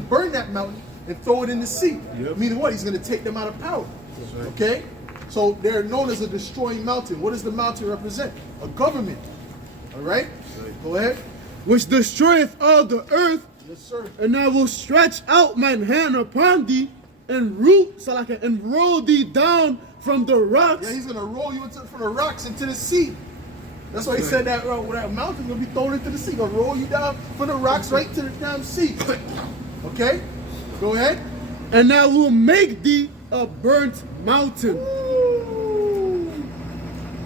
burn that mountain and throw it in the sea. Yep. Meaning what? He's gonna take them out of power. Okay? So they're known as a destroying mountain. What does the mountain represent? A government. All right? Go ahead. which destroyeth all the earth, Yes, sir. and I will stretch out mine hand upon thee, and and roll thee down from the rocks. Yeah, he's gonna roll you from the rocks into the sea. That's why he said that that mountain's gonna be thrown into the sea. Gonna roll you down from the rocks right to the damn sea. Okay? Go ahead. And I will make thee a burnt mountain.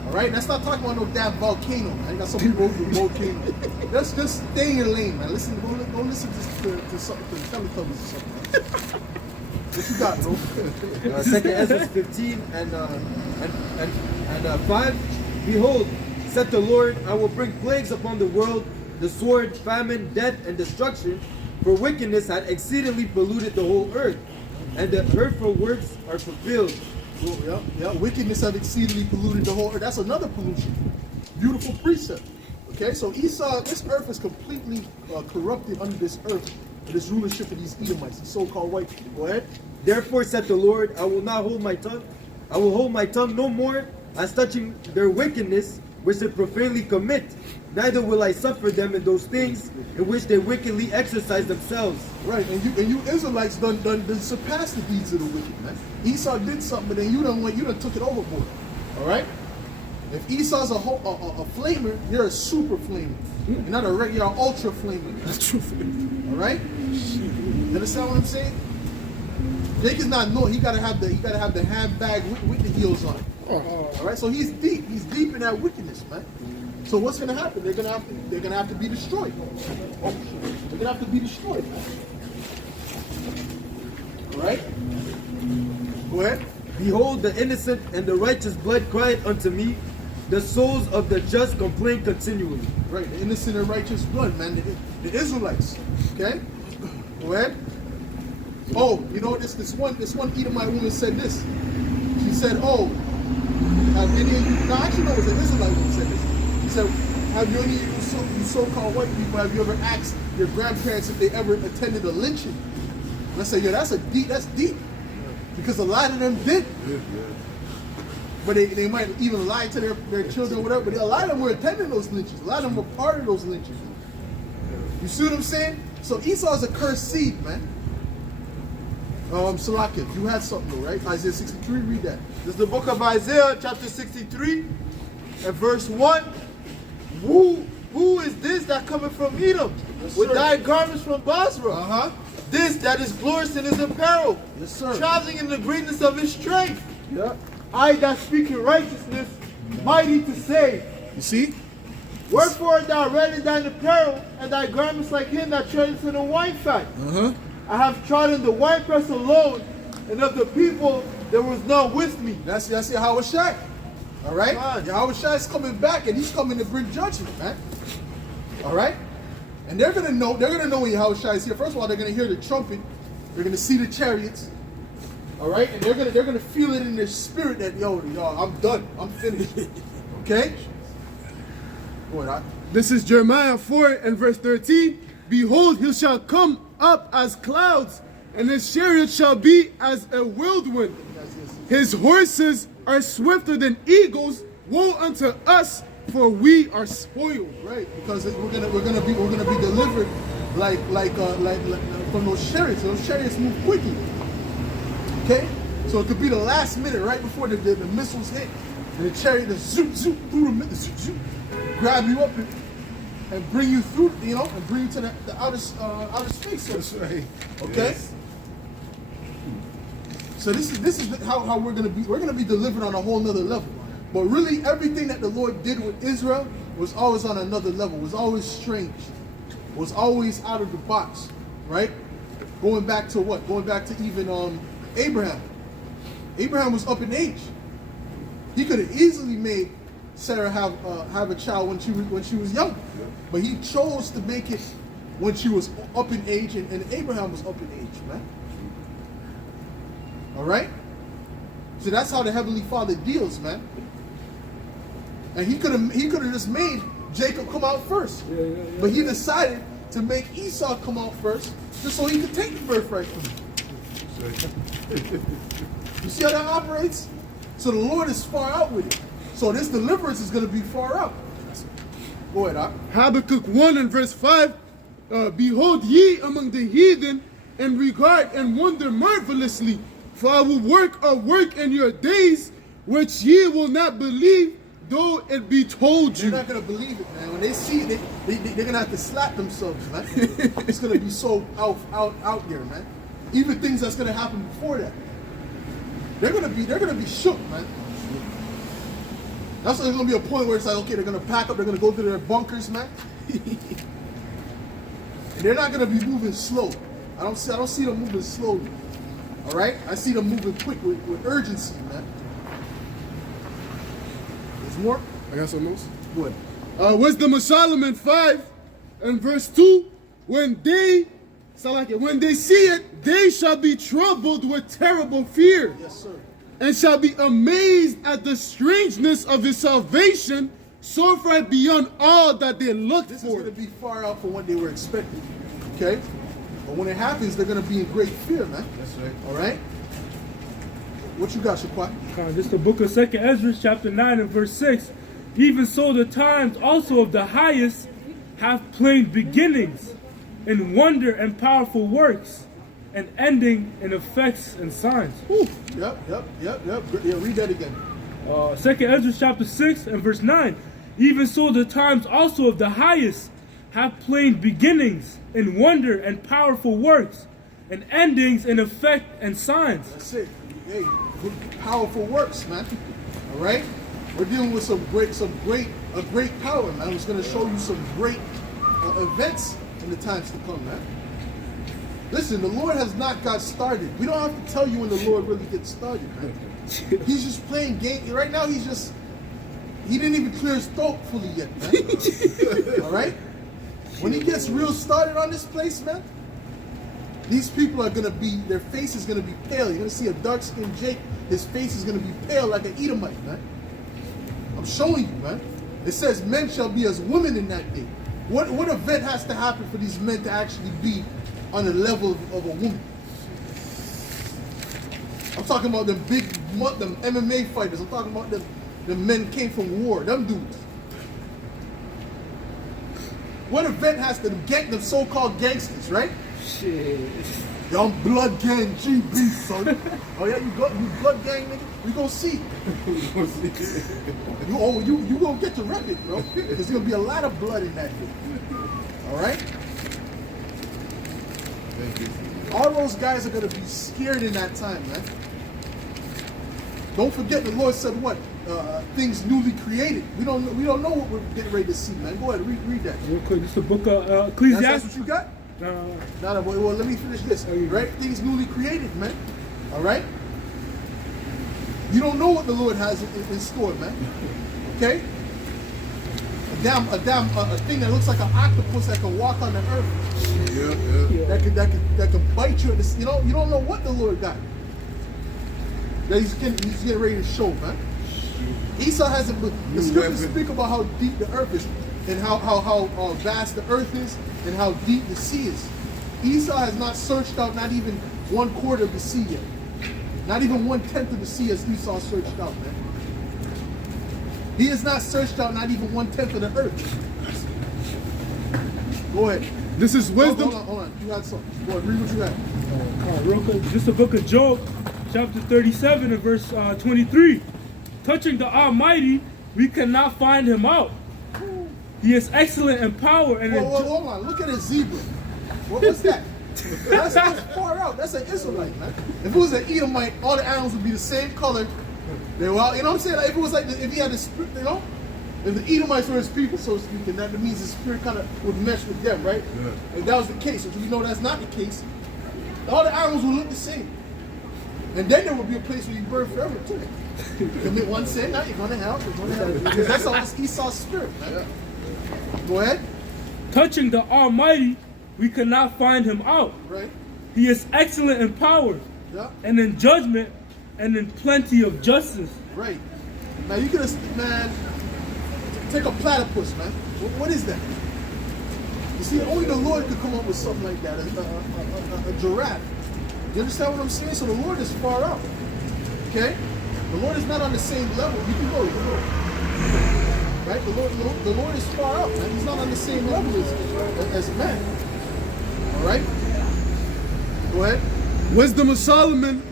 Alright, let's not talking about no damn volcano, man. Got some people over the volcano. Let's just stay in your lane, man. Listen, go listen to something, to Teletubbies or something. Man. What you got, bro? Second Ezra 15 and 5. Behold, said the Lord, I will bring plagues upon the world, the sword, famine, death, and destruction, for wickedness had exceedingly polluted the whole earth, and the hurtful works are fulfilled. Yeah. Wickedness have exceedingly polluted the whole earth. That's another pollution. Beautiful precept. Okay, so Esau, this earth is completely corrupted under this earth, this rulership of these Edomites, these so-called white people. Go ahead. Therefore said the Lord, I will not hold my tongue. I will hold my tongue no more as touching their wickedness, which they profanely commit. Neither will I suffer them in those things in which they wickedly exercise themselves. Right, and you Israelites done surpassed the deeds of the wicked, man. Esau did something, but then you done took it overboard. All right. If Esau's a flamer, you're a super flamer. You're not a regular ultra flamer. That's true. All right. You understand what I'm saying? Jake is not known. He gotta have the handbag with the heels on. All right. So he's deep. He's deep in that wickedness, man. So what's gonna happen? They're gonna have to be destroyed. Oh shit. They're gonna have to be destroyed, man. All right. Go ahead. Behold, the innocent and the righteous blood cried unto me. The souls of the just complain continually. Right, the innocent and righteous blood, man. The Israelites. Okay? Go ahead. Oh, you know this one Edomite woman said this. She said, "Oh, have any of you?" No, actually, no, it was an Israelite woman said this. He said, "Have you any of you so-called white people? Have you ever asked your grandparents if they ever attended a lynching?" And I said, "Yeah, that's deep, because a lot of them did." But they might even lie to their children or whatever. But a lot of them were attending those lynchings. A lot of them were part of those lynchings. You see what I'm saying? So Esau's a cursed seed, man. Salakia, you had something though, right? Isaiah 63, read that. This is the book of Isaiah, chapter 63, and verse 1. Who is this that cometh from Edom, Yes, with sir. thy garments from Basra? Uh-huh. This that is glorious in his apparel, Yes, sir. traveling in the greatness of his strength. Yeah. I that speak in righteousness, mighty to save. You see? Wherefore thou red in thine apparel, and thy garments like him that treadeth in the wine fat. Uh-huh. I have trodden the winepress alone, and of the people there was none with me. That's Yahweh Shai. All right? Right. Yahweh Shai is coming back, and he's coming to bring judgment, man. All right? And they're gonna know when Yahweh Shai is here. First of all, they're gonna hear the trumpet. They're gonna see the chariots. All right? And they're gonna feel it in their spirit that yo, I'm done. I'm finished. Okay? Go ahead. This is Jeremiah 4 and verse 13. Behold, he shall come up as clouds, and his chariot shall be as a whirlwind. His horses are swifter than eagles. Woe unto us, for we are spoiled. Right, because we're gonna be delivered like from those chariots. Those chariots move quickly. Okay, so it could be the last minute, right before the missiles hit, and the chariot just zoop through the zoop, grab you up and bring you through, and bring you to the outer space. That's right. Okay. Yes. So this is how we're gonna be. We're gonna be delivered on a whole nother level. But really, everything that the Lord did with Israel was always on another level. Was always strange. Was always out of the box, right? Going back to what? Going back to even Abraham. Abraham was up in age. He could have easily made Sarah have a child when she was young, but he chose to make it when she was up in age, and Abraham was up in age, man. All right. So that's how the Heavenly Father deals, man. And he could have just made Jacob come out first, but he decided to make Esau come out first, just so he could take the birthright from him. You see how that operates? So the Lord is far out with it. So this deliverance is going to be far out. Go ahead, Doc. Habakkuk 1 and verse 5. Behold ye among the heathen, and regard and wonder marvelously. For I will work a work in your days, which ye will not believe, though it be told you. They're not going to believe it, man. When they see it, they're going to have to slap themselves, man. It's going to be so out there, man. Even things that's going to happen before that. They're gonna be shook, man. That's there's gonna be a point where it's like, okay, they're gonna pack up, they're gonna go to their bunkers, man. And they're not gonna be moving slow. I don't see them moving slowly. All right, I see them moving quick with urgency, man. There's more. I got something else. Go ahead. Wisdom of Solomon 5 and verse 2. When they see it, they shall be troubled with terrible fear. Yes, sir. And shall be amazed at the strangeness of his salvation, so far beyond all that they looked This for. is going to be far out from what they were expecting. Okay? But when it happens, they're going to be in great fear, man. That's right. All right? What you got, Shaquat? This is the book of 2nd Ezra, chapter 9 and verse 6. Even so the times also of the highest have plain beginnings, in wonder and powerful works, and ending in effects and signs. Whew. Yep. Yeah, read that again. 2nd Ezra chapter 6 and verse 9. Even so the times also of the highest have plain beginnings, in wonder and powerful works, and endings in effect and signs. That's it. Hey, good, powerful works, man. All right? We're dealing with a great power, man. It's going to show you some great events in the times to come, man. Listen, the Lord has not got started. We don't have to tell you when the Lord really gets started, man. He's just playing game. Right now, he didn't even clear his throat fully yet, man. All right? When he gets real started on this place, man, these people are going to be, their face is going to be pale. You're going to see a dark-skinned Jake. His face is going to be pale like an Edomite, man. I'm showing you, man. It says men shall be as women in that day. What event has to happen for these men to actually be on the level of a woman? I'm talking about them MMA fighters. I'm talking about the men came from war. Them dudes. What event has to get them so-called gangsters, right? Shit. Young blood gang GB, son. Oh yeah, you blood gang nigga? We gonna see. You gonna get to rep it, bro. There's gonna be a lot of blood in that thing. Alright? All those guys are gonna be scared in that time, man. Don't forget the Lord said what? Things newly created. We don't know what we're getting ready to see, man. Go ahead, read that. Real quick, this is the book of Ecclesiasticus. That's what you got? No, well, let me finish this. Right? Things newly created, man. All right? You don't know what the Lord has in store, man. Okay? A thing that looks like an octopus that can walk on the earth. Yeah. That can bite you. You don't know what the Lord got. That he's getting ready to show, man. Esau hasn't. The scriptures speak about how deep the earth is, and how vast the earth is, and how deep the sea is. Esau has not searched out not even 1/4 of the sea yet. Not even 1/10 of the sea has Esau searched out, man. He has not searched out not even 1/10 of the earth. Go ahead. This is wisdom. Hold on. You got something. Boy, read what you got. Real quick, just the book of Job, chapter 37 and verse 23. Touching the Almighty, we cannot find him out. He is excellent in power and Hold on. Look at a zebra. What's that? That's far out. That's an Israelite, man. If it was an Edomite, all the animals would be the same color. They were all, you know what I'm saying? Like if it was like, if he had the spirit, you know? If the Edomites were his people, so to speak, and that means his spirit kind of would mesh with them, right? Yeah. If that was the case, if you know that's not the case, all the animals would look the same. And then there would be a place where you burn forever, too. You commit one sin, now you're going to hell. Because that's all Esau's spirit, man. Go ahead. touching the Almighty, we cannot find him out. Right. He is excellent in power, and in judgment, and in plenty of justice. Right. Now you can, man, take a platypus, man. What is that? You see, only the Lord could come up with something like that, a giraffe. You understand what I'm saying? So the Lord is far out. Okay? The Lord is not on the same level. You can go. Right? The Lord is far out, man. He's not on the same level as man. All right? Go ahead. Wisdom of Solomon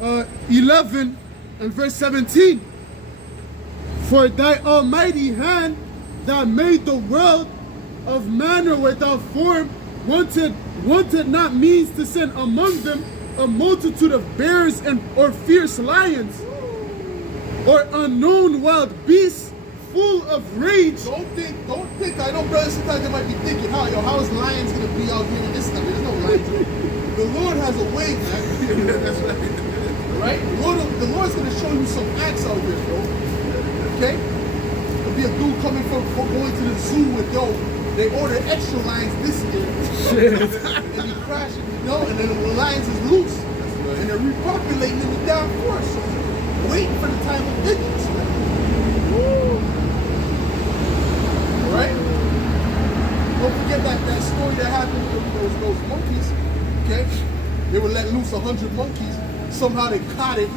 11 and verse 17. For thy almighty hand that made the world of manner without form wanted not means to send among them a multitude of bears and or fierce lions or unknown wild beasts full of rage. Don't think. I know, brothers, sometimes they might be thinking, how is lions gonna be out here in this stuff? There's no lions. The Lord has a way, man. That's right. The Lord's gonna show you some acts out here, bro. Okay? There'll be a dude coming from going to the zoo with they order extra lions this year. And he crashed, and then the lions is loose. And they're repopulating in the down forest. Waiting for the time of vengeance, man. Alright? Don't forget that story that happened with those monkeys. Okay? They were let loose 100 monkeys. Somehow they caught it.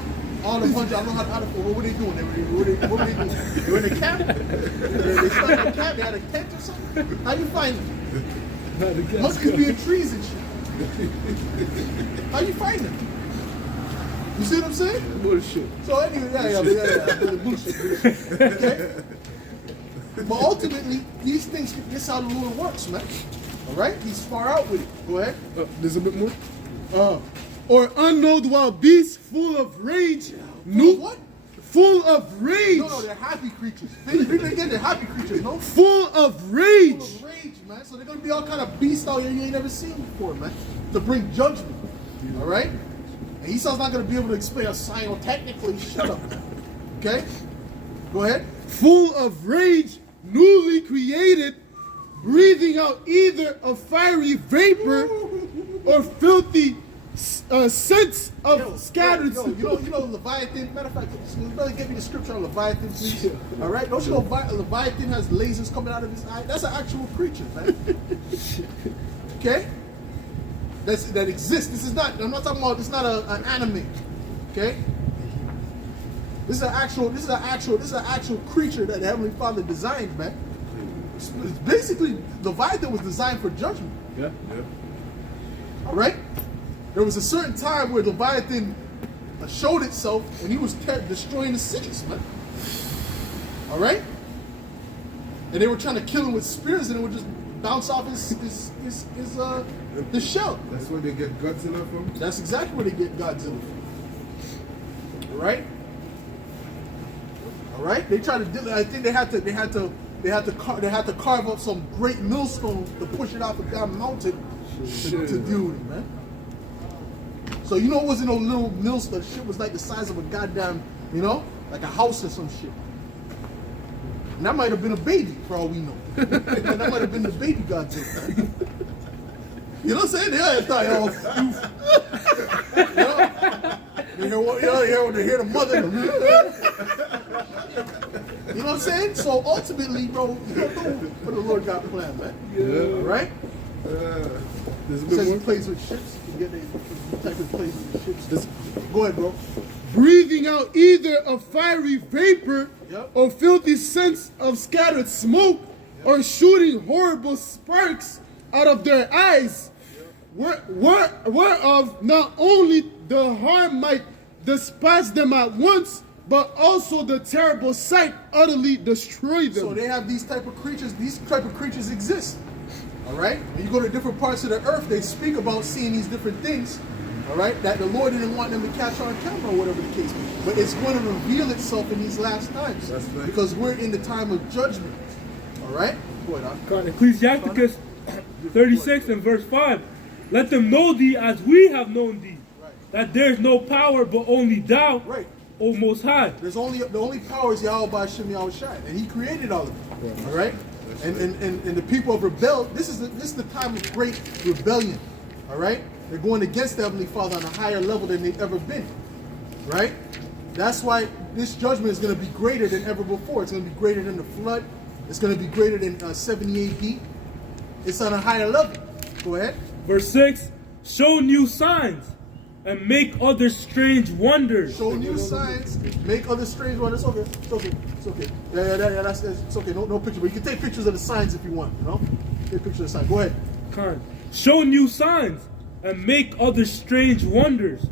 All the 100, I don't know how to, what were they doing? What were they doing? They were in a camp? They started in a camp, they had a tent or something? How you find them? Monkeys be in trees and shit. How you find them? You see what I'm saying? Bullshit. So anyway, yeah. Bullshit. Okay? But ultimately, these things, this is how the Lord works, man. Alright? He's far out with it. Go ahead. There's a bit more. Or unknown wild beasts full of rage. What? Full of rage. No, they're happy creatures. They're happy creatures, no? Full of rage. Full of rage, man. So they're going to be all kind of beasts out here you ain't never seen before, man. To bring judgment. Alright? And Esau's not going to be able to explain a scientifically. Shut up. Okay? Go ahead. Full of rage, newly created, breathing out either a fiery vapor or filthy sense of scattered. You know Leviathan. Matter of fact, brother, give me the scripture on Leviathan, please. All right, don't you know Leviathan has lasers coming out of his eye? That's an actual creature, man. Okay, that exists. This is not. I'm not talking about. This is not an anime. Okay, this is an actual creature that the Heavenly Father designed, man. It's basically, Leviathan was designed for judgment. Yeah. All right. There was a certain time where Leviathan showed itself and he was destroying the cities, man. All right? And they were trying to kill him with spears and it would just bounce off his shell. That's where they get Godzilla from? That's exactly where they get Godzilla from. All right? All right? They tried to, I think they had to carve up some great millstone to push it off a damn mountain to deal with it, man. So you know it wasn't no little millstone. Shit was like the size of a goddamn, like a house or some shit. And that might have been a baby, for all we know. That might have been the baby Godzilla. You know what I'm saying? They thought, they hear the mother. You know what I'm saying? So ultimately, bro, you don't know what the Lord got planned, man. Yeah. All right? Says he plays with ships. You get the type of plays with ships. Go ahead, bro. Breathing out either a fiery vapor or filthy sense of scattered smoke or shooting horrible sparks out of their eyes, whereof not only the harm might despise them at once, but also the terrible sight utterly destroy them. So they have these type of creatures. These type of creatures exist. All right. When you go to different parts of the earth, they speak about seeing these different things. All right. That the Lord didn't want them to catch on camera or whatever the case may be. But it's going to reveal itself in these last times. That's right. Because we're in the time of judgment. All right. Go ahead. Ecclesiasticus 36 and verse 5. Let them know thee as we have known thee. Right. That there is no power but only thou, Right. O Most High. There's only the only power is Yahweh by Shem Yahweh Shai, and He created all of it. All right, and the people have rebelled. This is the time of great rebellion. All right, they're going against the Heavenly Father on a higher level than they've ever been. Right, that's why this judgment is going to be greater than ever before. It's going to be greater than the flood. It's going to be greater than 70 AD. It's on a higher level. Go ahead. Verse 6. Show new signs and make other strange wonders. Show new signs, make other strange ones. It's okay. It's okay. It's okay. Yeah, that's it's okay. No picture, but you can take pictures of the signs if you want. You know, take pictures of the signs. Go ahead. Kind. Show new signs and make other strange wonders.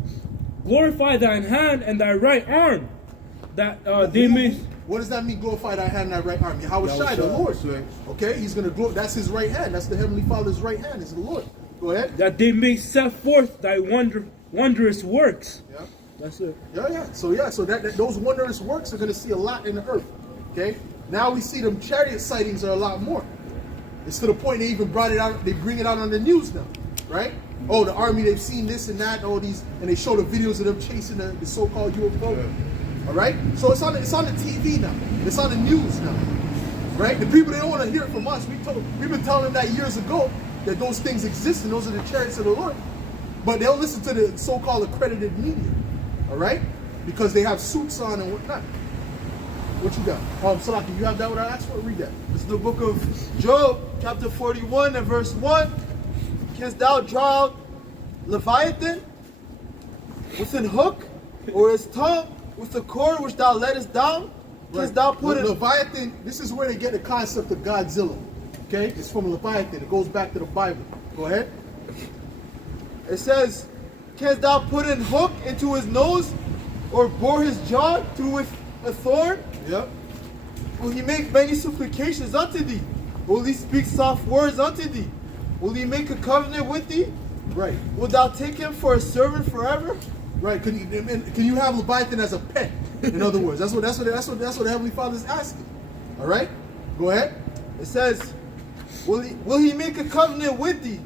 Glorify thine hand and thy right arm, that they may. What does that mean? Glorify thy hand and thy right arm. Yahweh Shai, the Lord. Okay, He's gonna glorify. That's His right hand. That's the Heavenly Father's right hand. Is the Lord. Go ahead. That they may set forth thy wondrous works. Yeah. That's it. Yeah. So that those wondrous works are going to see a lot in the earth. Okay. Now we see them chariot sightings are a lot more. It's to the point they even brought it out. They bring it out on the news now, right? Oh, the army, they've seen this and that, all these, and they show the videos of them chasing the so-called UFO. Yeah. All right. So it's on the TV now. It's on the news now, right? The people, they don't want to hear it from us. We've been telling them that years ago that those things exist and those are the chariots of the Lord. But they'll listen to the so-called accredited media, all right? Because they have suits on and whatnot. What you got? Salaki, you have that what I asked for? Read that. This is the book of Job, chapter 41 and verse 1. Canst thou draw out Leviathan with an hook, or his tongue with the cord which thou lettest down? Canst thou put it? Leviathan, this is where they get the concept of Godzilla. Okay? It's from Leviathan. It goes back to the Bible. Go ahead. It says, canst thou put an hook into his nose, or bore his jaw through with a thorn? Yep. Will he make many supplications unto thee? Will he speak soft words unto thee? Will he make a covenant with thee? Right. Wilt thou take him for a servant forever? Right. Can you have Leviathan as a pet? In other words, that's what the Heavenly Father is asking. All right. Go ahead. It says, will he make a covenant with thee?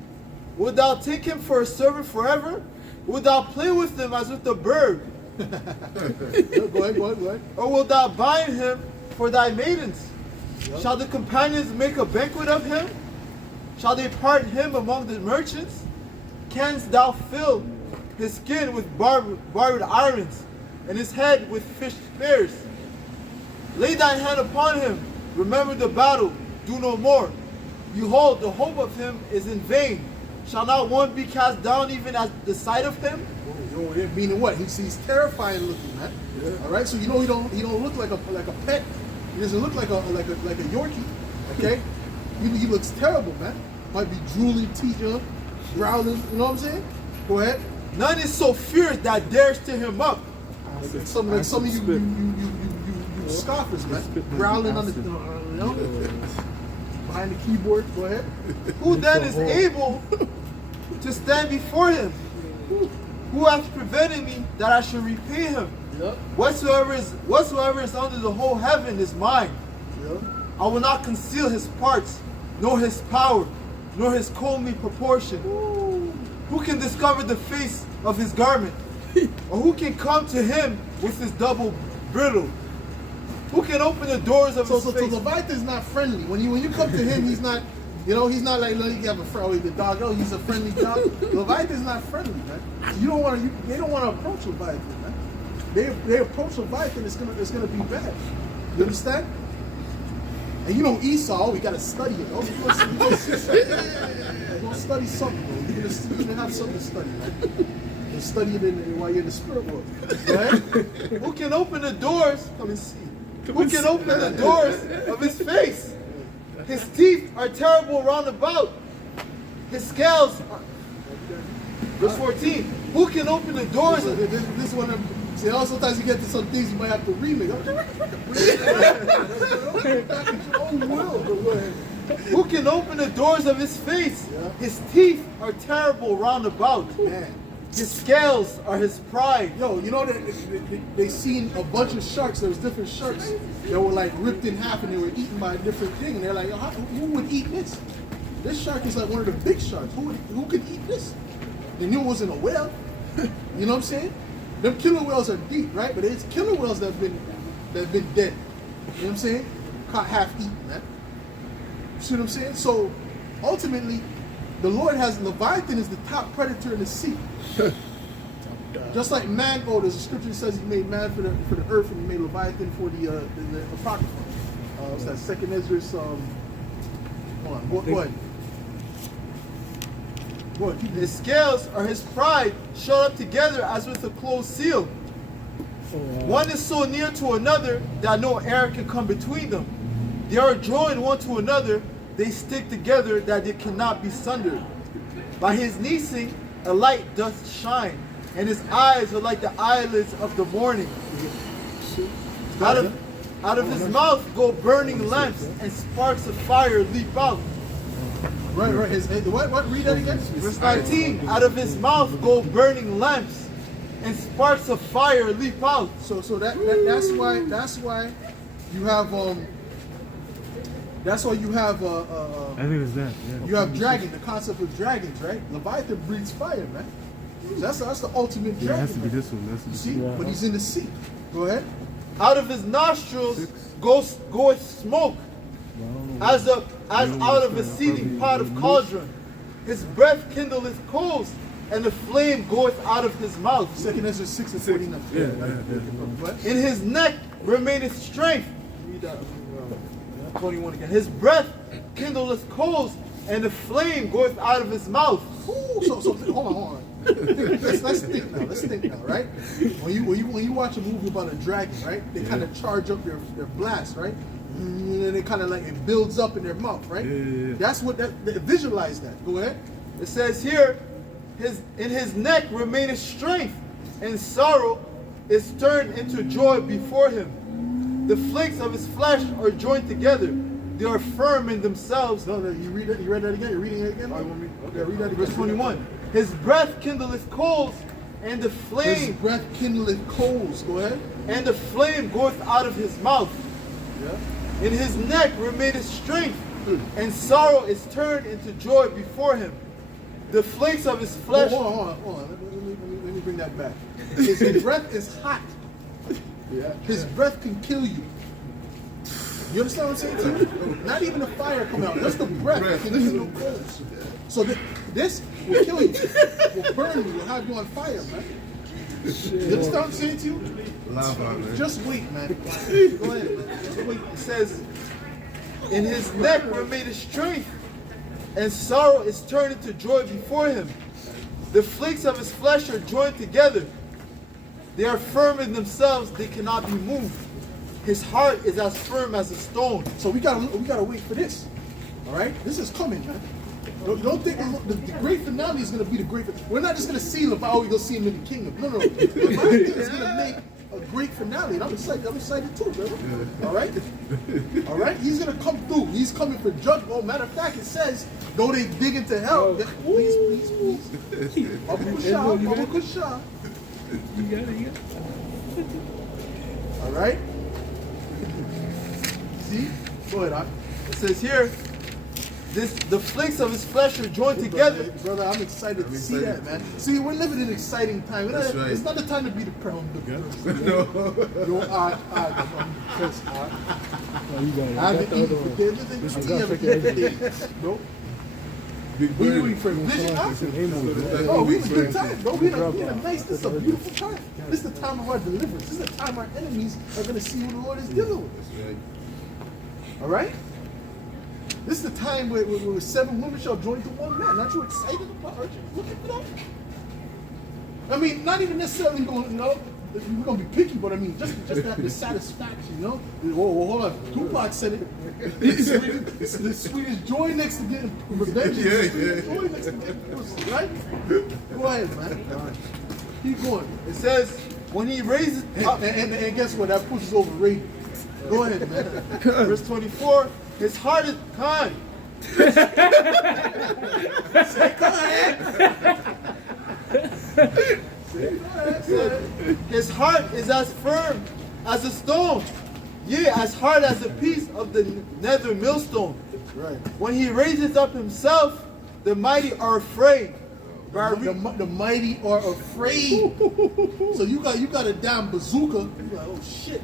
Wilt thou take him for a servant forever? Wilt thou play with him as with a bird? Go ahead. Or wilt thou bind him for thy maidens? Yep. Shall the companions make a banquet of him? Shall they part him among the merchants? Canst thou fill his skin with barbed irons, and his head with fish spears? Lay thy hand upon him, remember the battle, do no more. Behold, the hope of him is in vain. Shall not one be cast down even at the sight of him? Meaning what? He's terrifying looking, man. Yeah. All right, so you know he don't look like a pet. He doesn't look like a Yorkie. Okay, he looks terrible, man. Might be drooling, teeth, growling. You know what I'm saying? Go ahead. None is so fierce that dares to him up. Some of you scoffers, man. Growling on the behind the keyboard. Go ahead. Who then is able to stand before him? Who hath prevented me that I should repay him? Yep. Whatsoever is under the whole heaven is mine. Yep. I will not conceal his parts, nor his power, nor his comely proportion. Ooh. Who can discover the face of his garment? Or who can come to him with his double bridle? Who can open the doors of his face? So Leviathan's not friendly. When you come to him, he's not. He's not like you have a friend with the dog. Oh, he's a friendly dog. Leviathan's not friendly, man. You don't want to. They don't want to approach Leviathan, man. They approach Leviathan, it's gonna be bad. You understand? And Esau, we gotta study it. Oh, we're gonna study something, bro. You're gonna have something to study, man. You study it while you're in the spirit world. Right? Who can open the doors? Come and see. Who can open the doors of his face? His teeth are terrible round about. His scales are, verse 14. Who can open the doors of This one, see, sometimes you get to some things you might have to remake. Who can open the doors of his face? Yeah. His teeth are terrible round about. Man. His scales are his pride. Yo, you know that they seen a bunch of sharks. There was different sharks that were like ripped in half and they were eaten by a different thing. And they're like, who would eat this? This shark is like one of the big sharks. Who could eat this? They knew it wasn't a whale. You know what I'm saying? Them killer whales are deep, right? But it's killer whales that have been dead. You know what I'm saying? Caught half eaten, man. See what I'm saying? So ultimately, the Lord has Leviathan is the top predator in the sea. Just like man, there's a scripture that says he made man for the earth and he made Leviathan for the Apocrypha. What's that? Second Ezra's. Hold on, go ahead. Go ahead. His scales are his pride, shut up together as with a closed seal. One is so near to another that no air can come between them. They are joined one to another, they stick together that they cannot be sundered. By his neasing, a light doth shine, and his eyes are like the eyelids of the morning. Out of his mouth go burning lamps, and sparks of fire leap out. Right. What? Read that again. Verse 19, out of his mouth go burning lamps, and sparks of fire leap out. So that's why you have That's why you have I think it's that. Yeah. you have dragon, the concept of dragons, right? Leviathan breathes fire, man. So that's the ultimate Yeah, it dragon. has to be man. this one. That's the See, but he's in the sea. Go ahead. Out of his nostrils goeth smoke, as out of a seething pot of cauldron. His breath kindleth coals, and the flame goeth out of his mouth. Second Ezra 6 and 49. Yeah. What? In his neck remaineth strength. Read that. 21 again. His breath kindleth coals, and the flame goeth out of his mouth. Ooh, so hold on. Let's think now. Let's think now, right? When you watch a movie about a dragon, right? They kind of charge up their blast, right? And then it kind of like it builds up in their mouth, right? Yeah. That's what visualize that. Go ahead. It says here, in his neck remaineth strength, and sorrow is turned into joy before him. The flakes of his flesh are joined together. They are firm in themselves. No, you read it. You read that again. You're reading it again. Okay, read that again. Verse 21. His breath kindleth coals, and the His flame breath kindleth coals. Go ahead. and the flame goeth out of his mouth. Yeah. In his neck remaineth strength, and sorrow is turned into joy before him. The flakes of his flesh. Hold on. Let me bring that back. His breath is hot. Yeah. His breath can kill you. You understand what I'm saying to you? Not even the fire come out. That's the breath that can give you coals. So this will kill you. Will burn you. Will have you on fire, man. You understand what I'm saying to you? Lava, man. Just wait, man. Go ahead, man. Just wait. It says, in his neck remaineth strength, and sorrow is turned into joy before him. The flakes of his flesh are joined together. They are firm in themselves, they cannot be moved. His heart is as firm as a stone. So we gotta wait for this. All right, this is coming, man. Don't think the great finale is gonna be the great. We're not just gonna see Leviathan. We're gonna see him in the kingdom. No. Leviathan is gonna make a great finale, and I'm excited. I'm excited too, brother. All right. He's gonna come through. He's coming for judgment. Oh, matter of fact, it says, though they dig into hell, please. Babu Kusha. You got it. All right. See? Go ahead, It says here, the flakes of his flesh are joined together. Brother, I'm excited to see that, man. See, we're living in an exciting time. That's right. It's not the time to be the crown. No. Yo, I'm pissed. Oh, you got it. I haven't eaten for bro. Big We bird. were for vision It's after. an Amos, Oh, we had a good time, bro. We had a nice, this is a beautiful time. This is the time of our deliverance. This is the time our enemies are going to see what the Lord is dealing with. That's right. All right? This is the time where 7 women shall join to one man. Aren't you excited about it? Look at that. I mean, not even necessarily going, we're gonna be picky, but I mean, just to have the satisfaction, you know. Whoa, hold on. Tupac said it. It's the sweetest joy next to getting revenge. Yeah, It's the yeah. sweetest joy next to getting pussy, right? Go ahead, man. Keep going. It says, when he raises up, And guess what? That pussy's overrated. Go ahead, man. verse 24, his heart is kind. His heart is as firm as a stone, yea, as hard as a piece of the nether millstone. Right. When he raises up himself, the mighty are afraid. The mighty are afraid. So you got a damn bazooka. You're like, oh shit.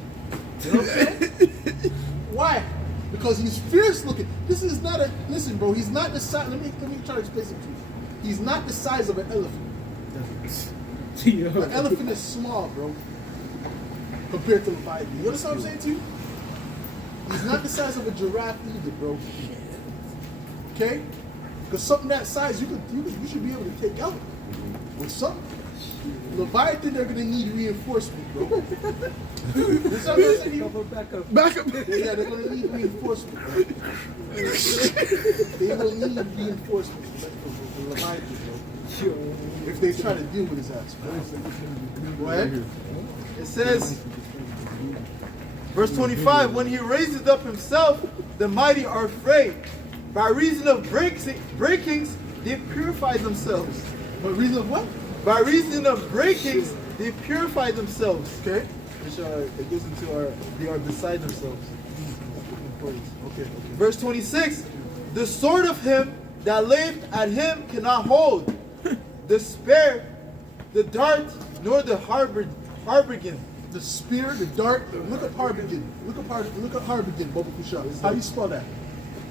You know what I'm saying? Why? Because he's fierce looking. This is not a listen, bro. He's not the size. Let me try to explain something to you. He's not the size of an elephant. An elephant is small, bro, compared to Leviathan. You understand what I'm saying to you? He's not the size of a giraffe either, bro. Okay? Because something that size you should be able to take out with something. Leviathan, they're gonna need reinforcement, bro. That's what I'm saying to you? Back up. Yeah, they're gonna need reinforcement, bro. They're gonna need reinforcement for Leviathan, bro. If they try to deal with his ass, bro. Go ahead. It says, verse 25, when he raises up himself, the mighty are afraid. By reason of breakings, they purify themselves. By reason of what? By reason of breakings, they purify themselves. Okay. Which it goes into they are beside themselves. Okay. Verse 26, the sword of him that layeth at him cannot hold. The spear, the dart, nor the harbigan. The spear, the dart. Look up harbigan. Look up harbigan. Bubba Kusha. How do you spell that?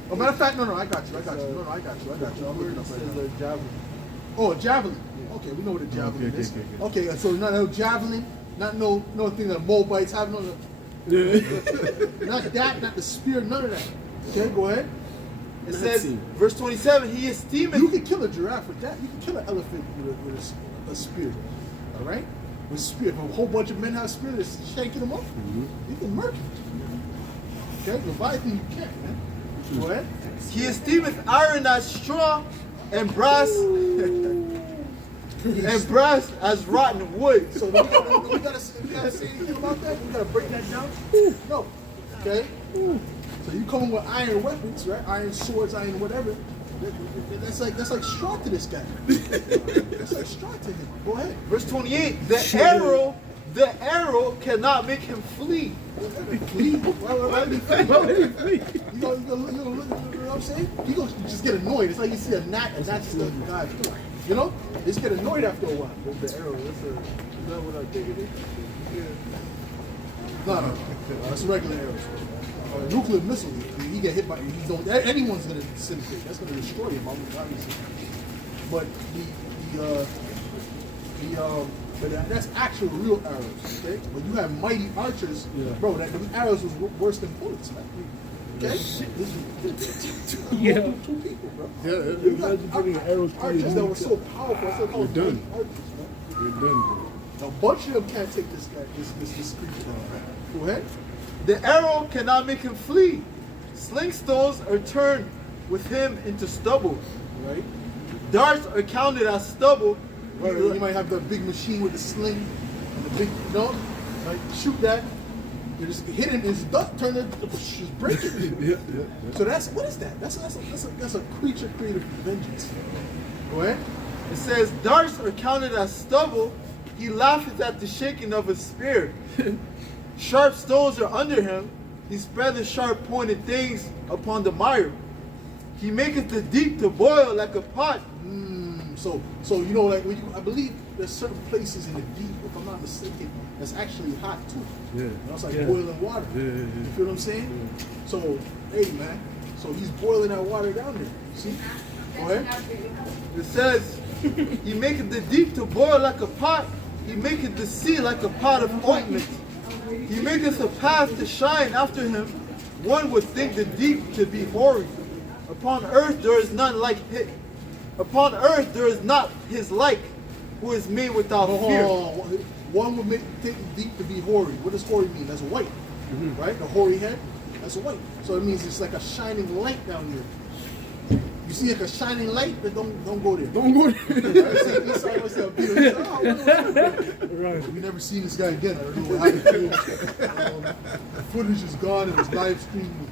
Oh, matter of fact, no, I got you. I got you. I'm looking up right now. Javelin. Oh, a javelin. Okay, we know what a javelin is. Okay, so not no javelin, not no thing that Moabites have, not that, not the spear, none of that. Okay, go ahead. It says, verse 27, he esteemeth. You can kill a giraffe with that. You can kill an elephant with a spear. All right? With spear. If a whole bunch of men have spears, they're shanking them up. You can murder them. Okay? Leviathan, you can't, man. Go ahead. He esteemeth iron as straw, and brass as rotten wood. So we gotta say anything about that? We gotta break that down? No. Okay? So you come with iron weapons, right? Iron swords, iron whatever. That's like straw to this guy. That's like straw to him. Go ahead. Verse 28, the arrow cannot make him flee. Flee? Why would he flee? You know what I'm saying? He gonna just get annoyed. It's like you see a gnat and that's the guy. You know? Just get annoyed after a while. The arrow, is that what I think it is? No. That's regular arrows. Nuclear missile, he get hit by anyone's gonna disintegrate. That's gonna destroy him, obviously. But but that's actual real arrows, okay? But you have mighty archers, bro. Those arrows was worse than bullets, man. Okay? Yeah. Two people, bro. Yeah, You got imagine putting arrows through archers your that were knees. so powerful. So You're done. archers, man. You're done, bro. A bunch of them can't take this guy, this creature down. Go ahead. The arrow cannot make him flee. Sling stones are turned with him into stubble. Right? Darts are counted as stubble. Right, you might have the big machine with the sling and the big, like shoot that. You just hit it, it's dust, turn it, just break it. Yeah. So what is that? That's a creature created for vengeance. Go ahead. It says, darts are counted as stubble. He laugheth at the shaking of a spear. Sharp stones are under him. He spreadeth sharp pointed things upon the mire. He maketh the deep to boil like a pot. So you know, like I believe there's certain places in the deep, if I'm not mistaken, that's actually hot too. Yeah. You know, it's like boiling water. Yeah. You feel what I'm saying? Yeah. So, hey man, so he's boiling that water down there. See? Go ahead. It says, he maketh the deep to boil like a pot. He maketh the sea like a pot of ointment. He maketh a path to shine after him. One would think the deep to be hoary. Upon earth there is none like him. Upon earth there is not his like, who is made without fear. one would take the deep to be hoary. What does hoary mean? That's white, right? The hoary head, that's white. So it means it's like a shining light down here. You see like a shining light, but don't go there. Don't go there. Right. We never seen this guy again. I don't know how it changed. The footage is gone. It was live streamed.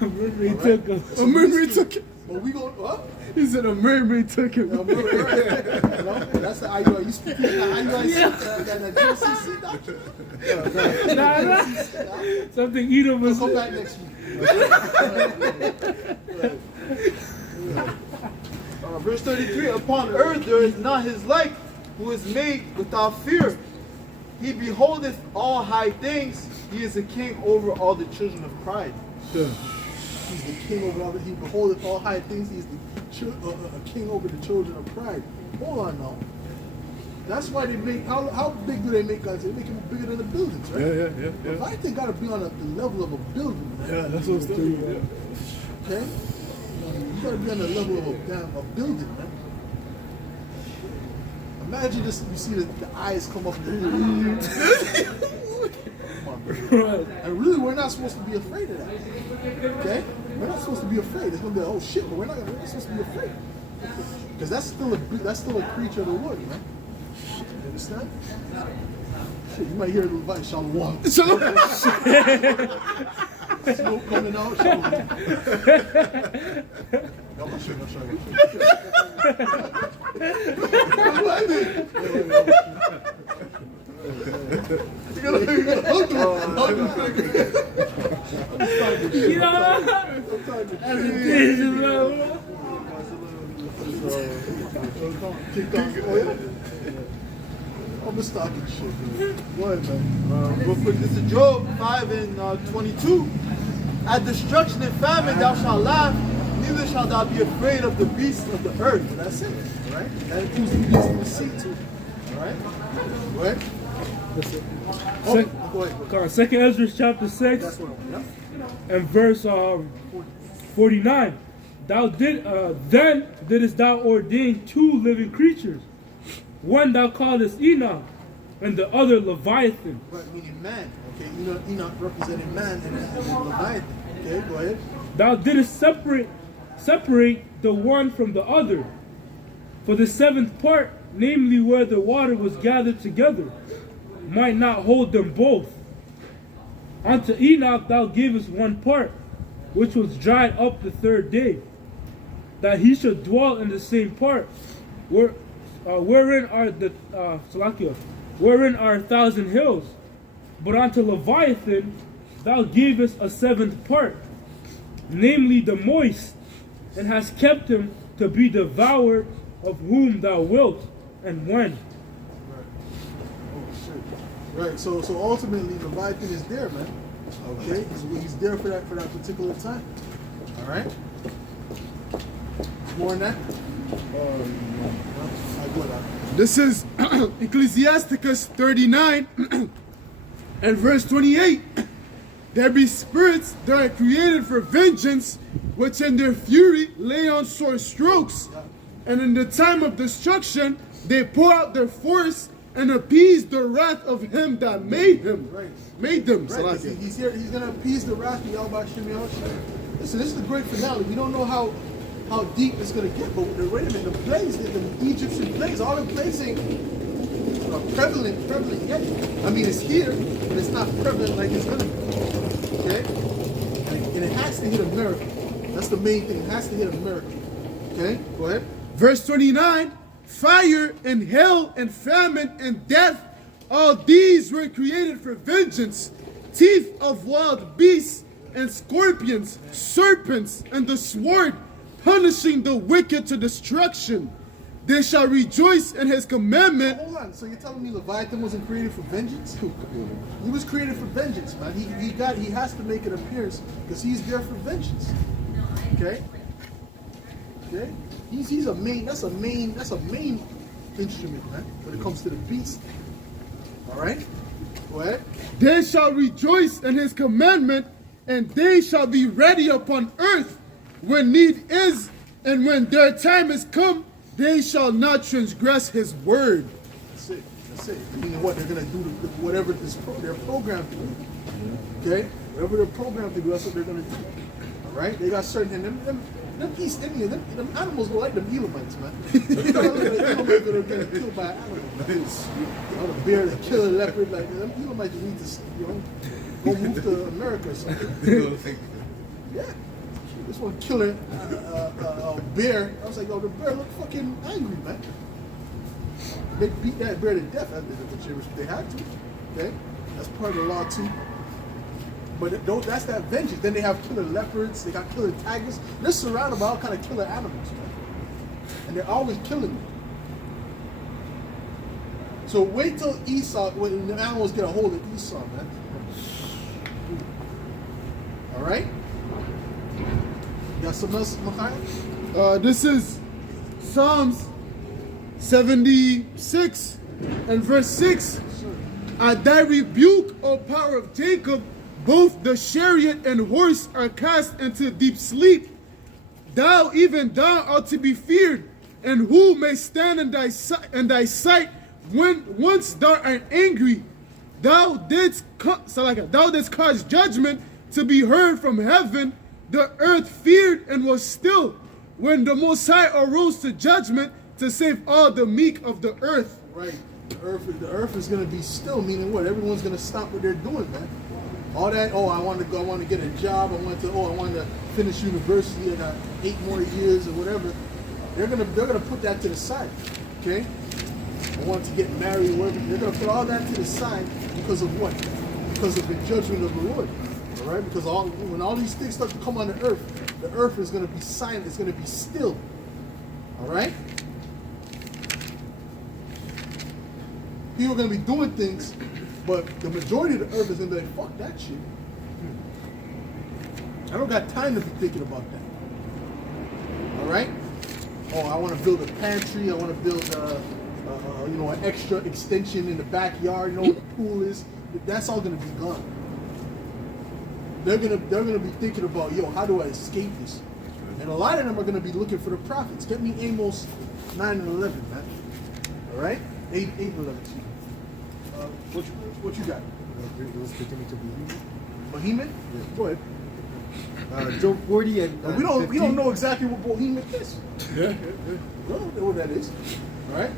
A mermaid took him. A mermaid took him. But we going what? He said a mermaid took him. No, that's the IUI. You speak the IUI that GCC document? Nah. Something Edom was. Come back next week. Verse 33, upon earth there is not his like, who is made without fear. He beholdeth all high things. He is a king over all the children of pride. He's the king over all. He beholdeth all high things. He's the a king over the children of pride. Hold on now. That's why they make. How big do they make guys? They make them bigger than the buildings, right? Yeah. If I think gotta be on the level of a building. Man. Yeah, that's what I'm telling you. Okay. You gotta be on the level of a building, man. Imagine this. You see the eyes come up. And really, we're not supposed to be afraid of that. Okay? We're not supposed to be afraid. It's gonna be like, oh shit, but we're not supposed to be afraid. Because that's still a creature of the wood, man. You understand? Shit, you might hear the voice, Shalom. Smoke coming out, Shalom. I'm not sure. You gotta hug I'm a stocking shit, man. Go ahead, man. Real quick, this is Job 5 and 22. At destruction and famine thou shalt laugh, neither shalt thou be afraid of the beasts of the earth. That's it, all right? That includes the beasts of the sea, too. All right? Go ahead. Go ahead. Second Ezra chapter 6 That's what I'm and verse 49. Then didst thou ordain two living creatures. One thou callest Enoch, and the other Leviathan. Right, meaning man. Okay, Enoch representing man and Leviathan. Okay, go ahead. Thou didst separate the one from the other. For the seventh part, namely where the water was gathered together, might not hold them both. Unto Enoch thou gavest one part, which was dried up the third day, that he should dwell in the same part, wherein are 1,000 hills. But unto Leviathan thou gavest a seventh part, namely the moist, and hast kept him to be devoured of whom thou wilt, and when. Right, so ultimately Leviathan is there, man. Okay, he's there for that particular time. All right. More than that. This is Ecclesiasticus 39 and verse 28. There be spirits that are created for vengeance, which in their fury lay on sore strokes, and in the time of destruction they pour out their force and appease the wrath of him that made him. Right. Made them. Right. He's here. He's gonna appease the wrath of Yahweh Shem Yahushua. Listen, this is the great finale. We don't know how deep it's gonna get, but wait a minute. The plagues, the Egyptian plagues, all the plagues ain't prevalent yet. I mean, it's here, but it's not prevalent like it's gonna be. Okay, and it has to hit America. That's the main thing. It has to hit America. Okay, go ahead. Verse 29. Fire and hell and famine and death, all these were created for vengeance. Teeth of wild beasts and scorpions, serpents, and the sword, punishing the wicked to destruction. They shall rejoice in his commandment. Hold on, so you're telling me Leviathan wasn't created for vengeance? He was created for vengeance, man. He has to make an appearance because he's there for vengeance. Okay? Okay? He's a main instrument, man, when it comes to the beast. Alright? Go ahead. They shall rejoice in his commandment, and they shall be ready upon earth when need is, and when their time is come, they shall not transgress his word. That's it. That's it. Meaning what? They're going to do whatever they're programmed to do. Okay? Whatever they're programmed to do, that's what they're going to do. All right? They got certain, and them East Indians, them animals go like them Elamites, man. You know, the Elamites that are getting killed by animals. You know, the bear that kill a leopard, like them Elamites need to, you know, go move to America or something. Yeah. This one killing a bear. I was like, yo, the bear look fucking angry, man. They beat that bear to death. They had to. Okay? That's part of the law too. But that's that vengeance. Then they have killer leopards. They got killer tigers. They're surrounded by all kind of killer animals, man. And they're always killing them. So wait till Esau, when the animals get a hold of Esau, man. All right? You got something else, Makai? This is Psalms 76 and verse 6. At thy rebuke, O power of Jacob, both the chariot and horse are cast into deep sleep. Thou, even thou, art to be feared, and who may stand in thy sight when once thou art angry? Thou didst cause judgment to be heard from heaven. The earth feared and was still when the Most High arose to judgment to save all the meek of the earth. Right. The earth is going to be still, meaning what? Everyone's going to stop what they're doing, man. All that, I want to get a job, I want to finish university, I got 8 more years or whatever. They're gonna put that to the side. Okay? I want to get married, whatever. They're gonna put all that to the side because of what? Because of the judgment of the Lord. Alright? Because when all these things start to come on the earth is gonna be silent, it's gonna be still. Alright? People are gonna be doing things, but the majority of the earth is going to be like, fuck that shit. I don't got time to be thinking about that. All right? I want to build a pantry. I want to build an extra extension in the backyard. You know what the pool is? That's all going to be gone. They're gonna be thinking about, how do I escape this? And a lot of them are going to be looking for the prophets. Get me Amos 9 and 11, man. All right? 8 and 11. What you got? It was pertaining to Behemoth. Behemoth? Yeah. Go ahead. Job 40 and we don't 15. know exactly what Behemoth is. Yeah. We don't know what that is. All right.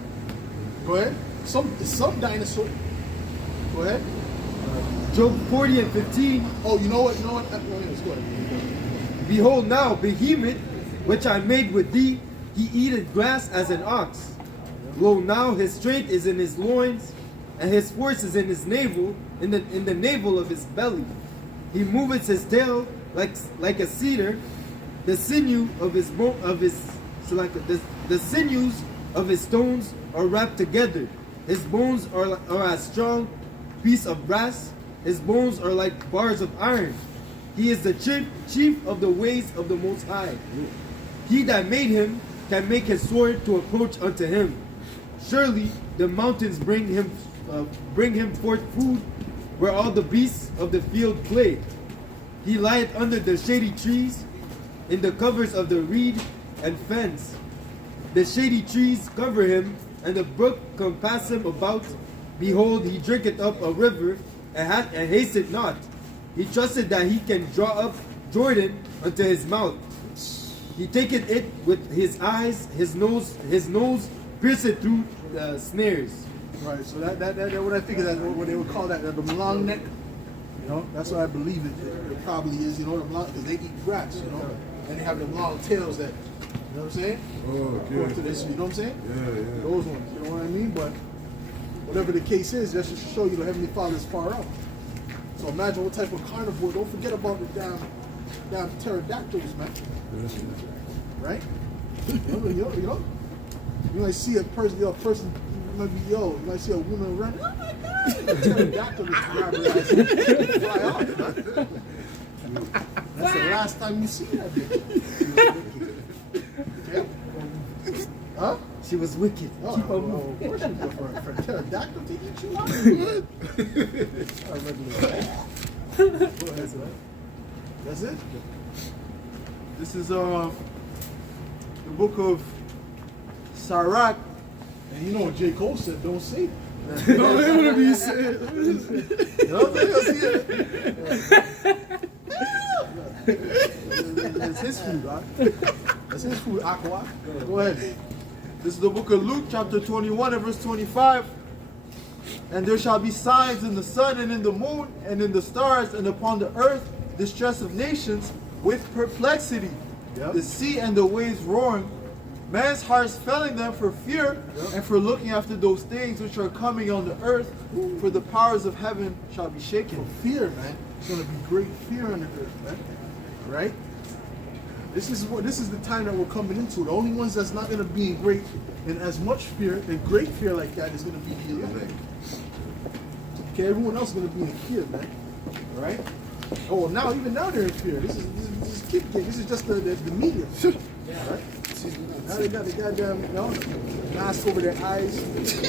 Go ahead. Some dinosaur. Go ahead. Job 40 and 15. Oh, you know what? Go ahead. Behold now, Behemoth, which I made with thee, he eateth grass as an ox. Lo, now his strength is in his loins, and his force is in his navel, in the navel of his belly. He moveth his tail like a cedar. The sinew of his the sinews of his stones are wrapped together. His bones are as strong piece of brass. His bones are like bars of iron. He is the chief of the ways of the Most High. He that made him can make his sword to approach unto him. Surely the mountains bring him forth food, where all the beasts of the field play. He lieth under the shady trees, in the covers of the reed and fence. The shady trees cover him, and the brook compass him about. Behold, he drinketh up a river, and hasteth not. He trusted that he can draw up Jordan unto his mouth. He taketh it with his eyes, his nose pierceth through the snares. Right, so that what I think of that, what they would call that, the long neck. That's what I believe it probably is. Because they eat grass. And they have them long tails that, you know what I'm saying? Oh, okay. Go to this, you know what I'm saying? Yeah. Those ones, you know what I mean? But whatever the case is, that's just to show you the Heavenly Father is far out. So imagine what type of carnivore. Don't forget about the damn pterodactyls, man. Right? You might see a person, you might see a woman run. Oh my God! A pterodactyl just grab her ass and fly off, man. That's the last time you see that bitch. Okay? Huh? She was wicked. Oh, of course you go for a pterodactyl to eat you up. That's it. This is the book of Sirach. And you know what J. Cole said, don't say No, they want to be saved. You know what I'm saying? That's his food, right? That's his food, Aqua. Go ahead. This is the book of Luke, chapter 21 and verse 25. And there shall be signs in the sun and in the moon and in the stars and upon the earth distress of nations with perplexity. Yep. The sea and the waves roaring. Man's hearts failing them for fear and for looking after those things which are coming on the earth. For the powers of heaven shall be shaken. Fear, man. It's gonna be great fear on the earth, man. All right? This is the time that we're coming into. The only ones that's not gonna be in as much fear and great fear like that is gonna be the elect. Okay, everyone else is gonna be in fear, man. All right? Oh, even now they're in fear. This is kid game. This is just the media. All right? Now they got the goddamn mask over their eyes,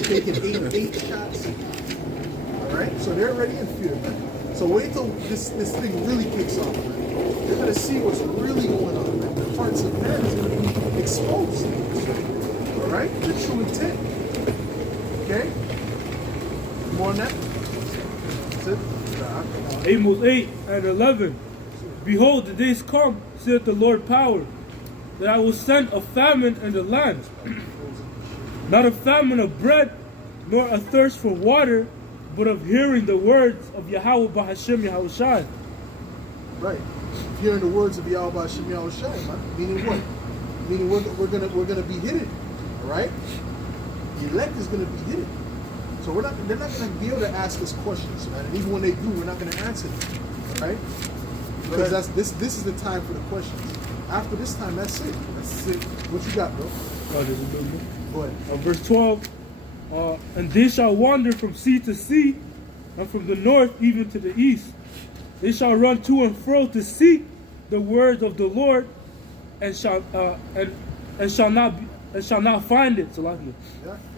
taking eight shots. All right, so they're already in fear, man. So wait till this thing really kicks off, man. They're gonna see what's really going on, man. The hearts of man is gonna be exposed. All right, the true intent. Okay. More on that. That's it. Amos 8 and 11. Behold, the days come, saith the Lord power, that I will send a famine in the land. Not a famine of bread, nor a thirst for water, but of hearing the words of Yahweh Bahashem Yahushai. Right. Hearing the words of Yahweh Bahashem Yahushai, man. Meaning what? Meaning we're gonna be hidden. All right. The elect is gonna be hidden. So they're not gonna be able to ask us questions, man. And even when they do, we're not gonna answer them. All right. Because this is the time for the questions. After this time, that's it. That's it. What you got, bro? Go ahead. Verse 12. And they shall wander from sea to sea, and from the north even to the east. They shall run to and fro to seek the words of the Lord, and shall not find it. So Yeah,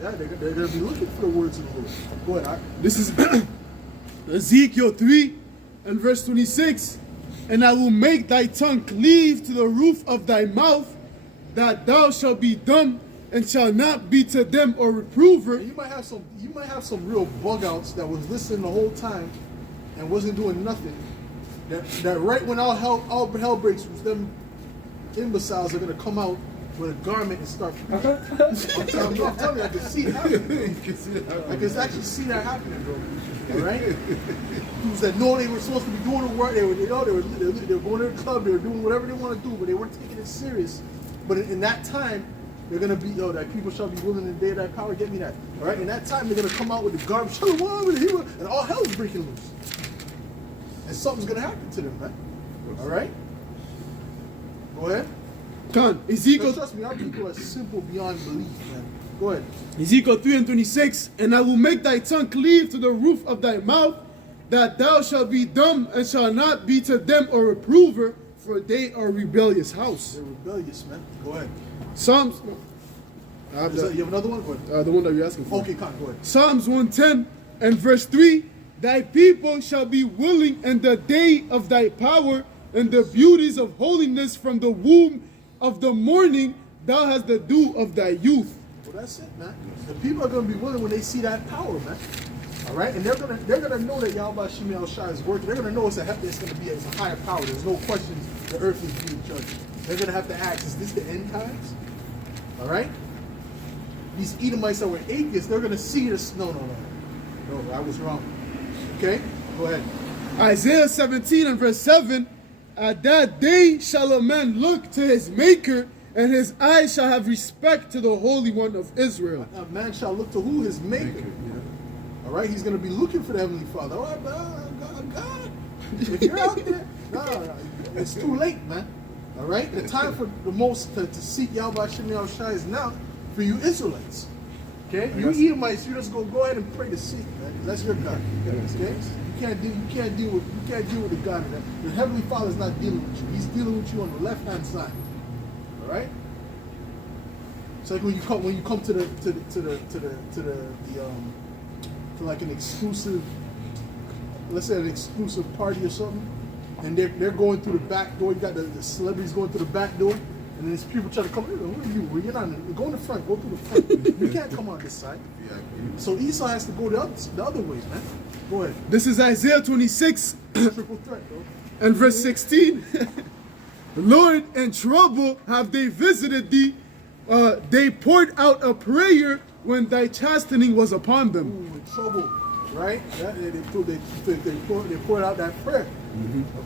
they're gonna be looking for the words of the Lord. Go ahead. This is Ezekiel 3 and verse 26. And I will make thy tongue cleave to the roof of thy mouth, that thou shalt be dumb and shall not be to them or reprover. You might have some real bug outs that was listening the whole time and wasn't doing nothing. That right when all hell breaks loose, them imbeciles are gonna come out with a garment and start. I'm telling you, I can see it happening. I can actually see that happening, bro. All right? Dudes that know they were supposed to be doing the work, they were going to the club, they were doing whatever they want to do, but they weren't taking it serious. But in that time, they're gonna be that people shall be willing in the day of that power. Get me that. All right? In that time, they're gonna come out with the garbage, and all hell's breaking loose. And something's gonna happen to them, man. All right? Go ahead. Come, Ezekiel. Trust me, our people are simple beyond belief, man. Go ahead. Ezekiel 3 and 26. And I will make thy tongue cleave to the roof of thy mouth, that thou shalt be dumb and shall not be to them a reprover, for they are a rebellious house. They're rebellious, man. Go ahead. Psalms. You have another one? Go ahead. The one that you're asking for. Okay, go ahead. Psalms 110 and verse 3. Thy people shall be willing in the day of thy power, and the beauties of holiness from the womb of the morning thou hast the dew of thy youth. Well, that's it, man. The people are going to be willing when they see that power, man. All right, and they're gonna know that Yahweh Shem Yahushua is working. They're gonna know it's going to be a higher power. There's no question the earth is being judged. They're gonna have to ask, is this the end times? All right. These Edomites that were atheists, they're gonna see this. No, I was wrong. Okay, go ahead. Isaiah 17 and verse 7. At that day shall a man look to his maker, and his eyes shall have respect to the Holy One of Israel. A man shall look to who? His maker. All right, he's going to be looking for the Heavenly Father. Oh, God. If you're out there, no, it's too late, man. All right, the time for the most to seek Yahweh Shem Yahushua is now for you Israelites. Okay, you Edomites, you just go ahead and pray to seek, man. That's your God. Okay, you can't deal with the God of that. The Heavenly Father is not dealing with you. He's dealing with you on the left hand side. All right. It's like when you come to like an exclusive, let's say an exclusive party or something, and they're going through the back door. You got the celebrities going through the back door, And then these people try to come in. Who are you? Well, you're not. Go in the front. Go through the front. You can't come on this side. So Esau has to go the other ways, man. Go ahead. This is Isaiah 26 Triple threat, bro. and verse 16. Lord, in trouble have they visited thee. They poured out a prayer when thy chastening was upon them. Ooh, in trouble, right? They poured out that prayer.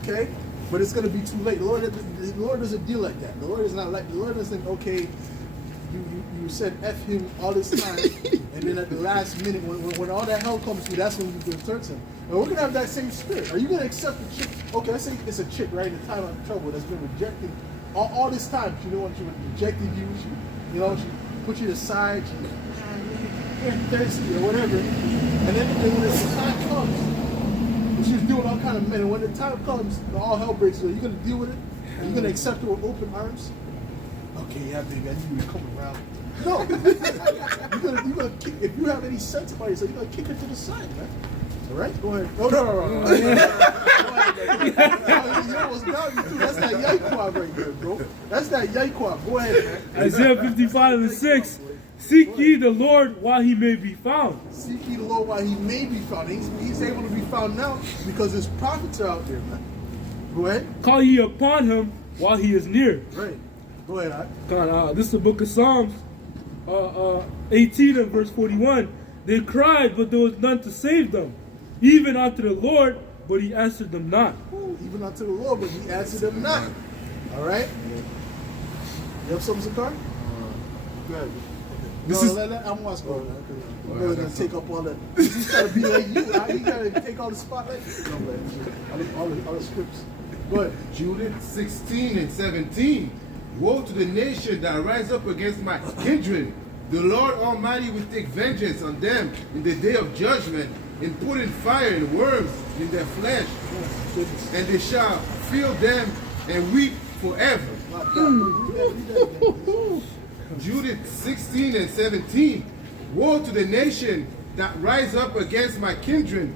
Okay? But it's going to be too late. The Lord doesn't deal like that. The Lord is not like, the Lord doesn't, okay, you said F him all this time, and then at the last minute, when all that hell comes through, that's when you can turn him. And we're going to have that same spirit. Are you going to accept the chick? Okay, let's say it's a chick, right, in the time of trouble that's been rejected all this time. She knew when she rejected you, she put you aside, you're thirsty or whatever. And then when the time comes, she's doing all kind of men. And when the time comes, all hell breaks loose. Are you going to deal with it? Are you going to accept her with open arms? Okay, yeah, baby, I knew you were coming around. No. you're gonna kick, if you have any sense about yourself, you're going to kick her to the side, man. All right? Go ahead. No. Go ahead. You almost got me, too. That's that Yaikwab right there, bro. That's that Yaikwab. Go ahead, man. Isaiah 55 and 6. Seek ye the Lord while he may be found. Seek ye the Lord while he may be found. He's able to be found now because his prophets are out there, man. Go ahead. Call ye upon him while he is near. Right. Go ahead, This is the book of Psalms 18 and verse 41. They cried, but there was none to save them. Even unto the Lord, but he answered them not. Even unto the Lord, but he answered them not. All right? You have something, Zakar? Go ahead. I'm watching. I'm going to take up all that. He's trying to be like you. He's trying to take all the spotlight. All the scripts. Go ahead. Judith 16 and 17. Woe to the nation that rise up against my kindred. The Lord Almighty will take vengeance on them in the day of judgment, and put in fire and worms in their flesh, and they shall feel them and weep forever. Judith 16 and 17. Woe to the nation that rise up against my kindred.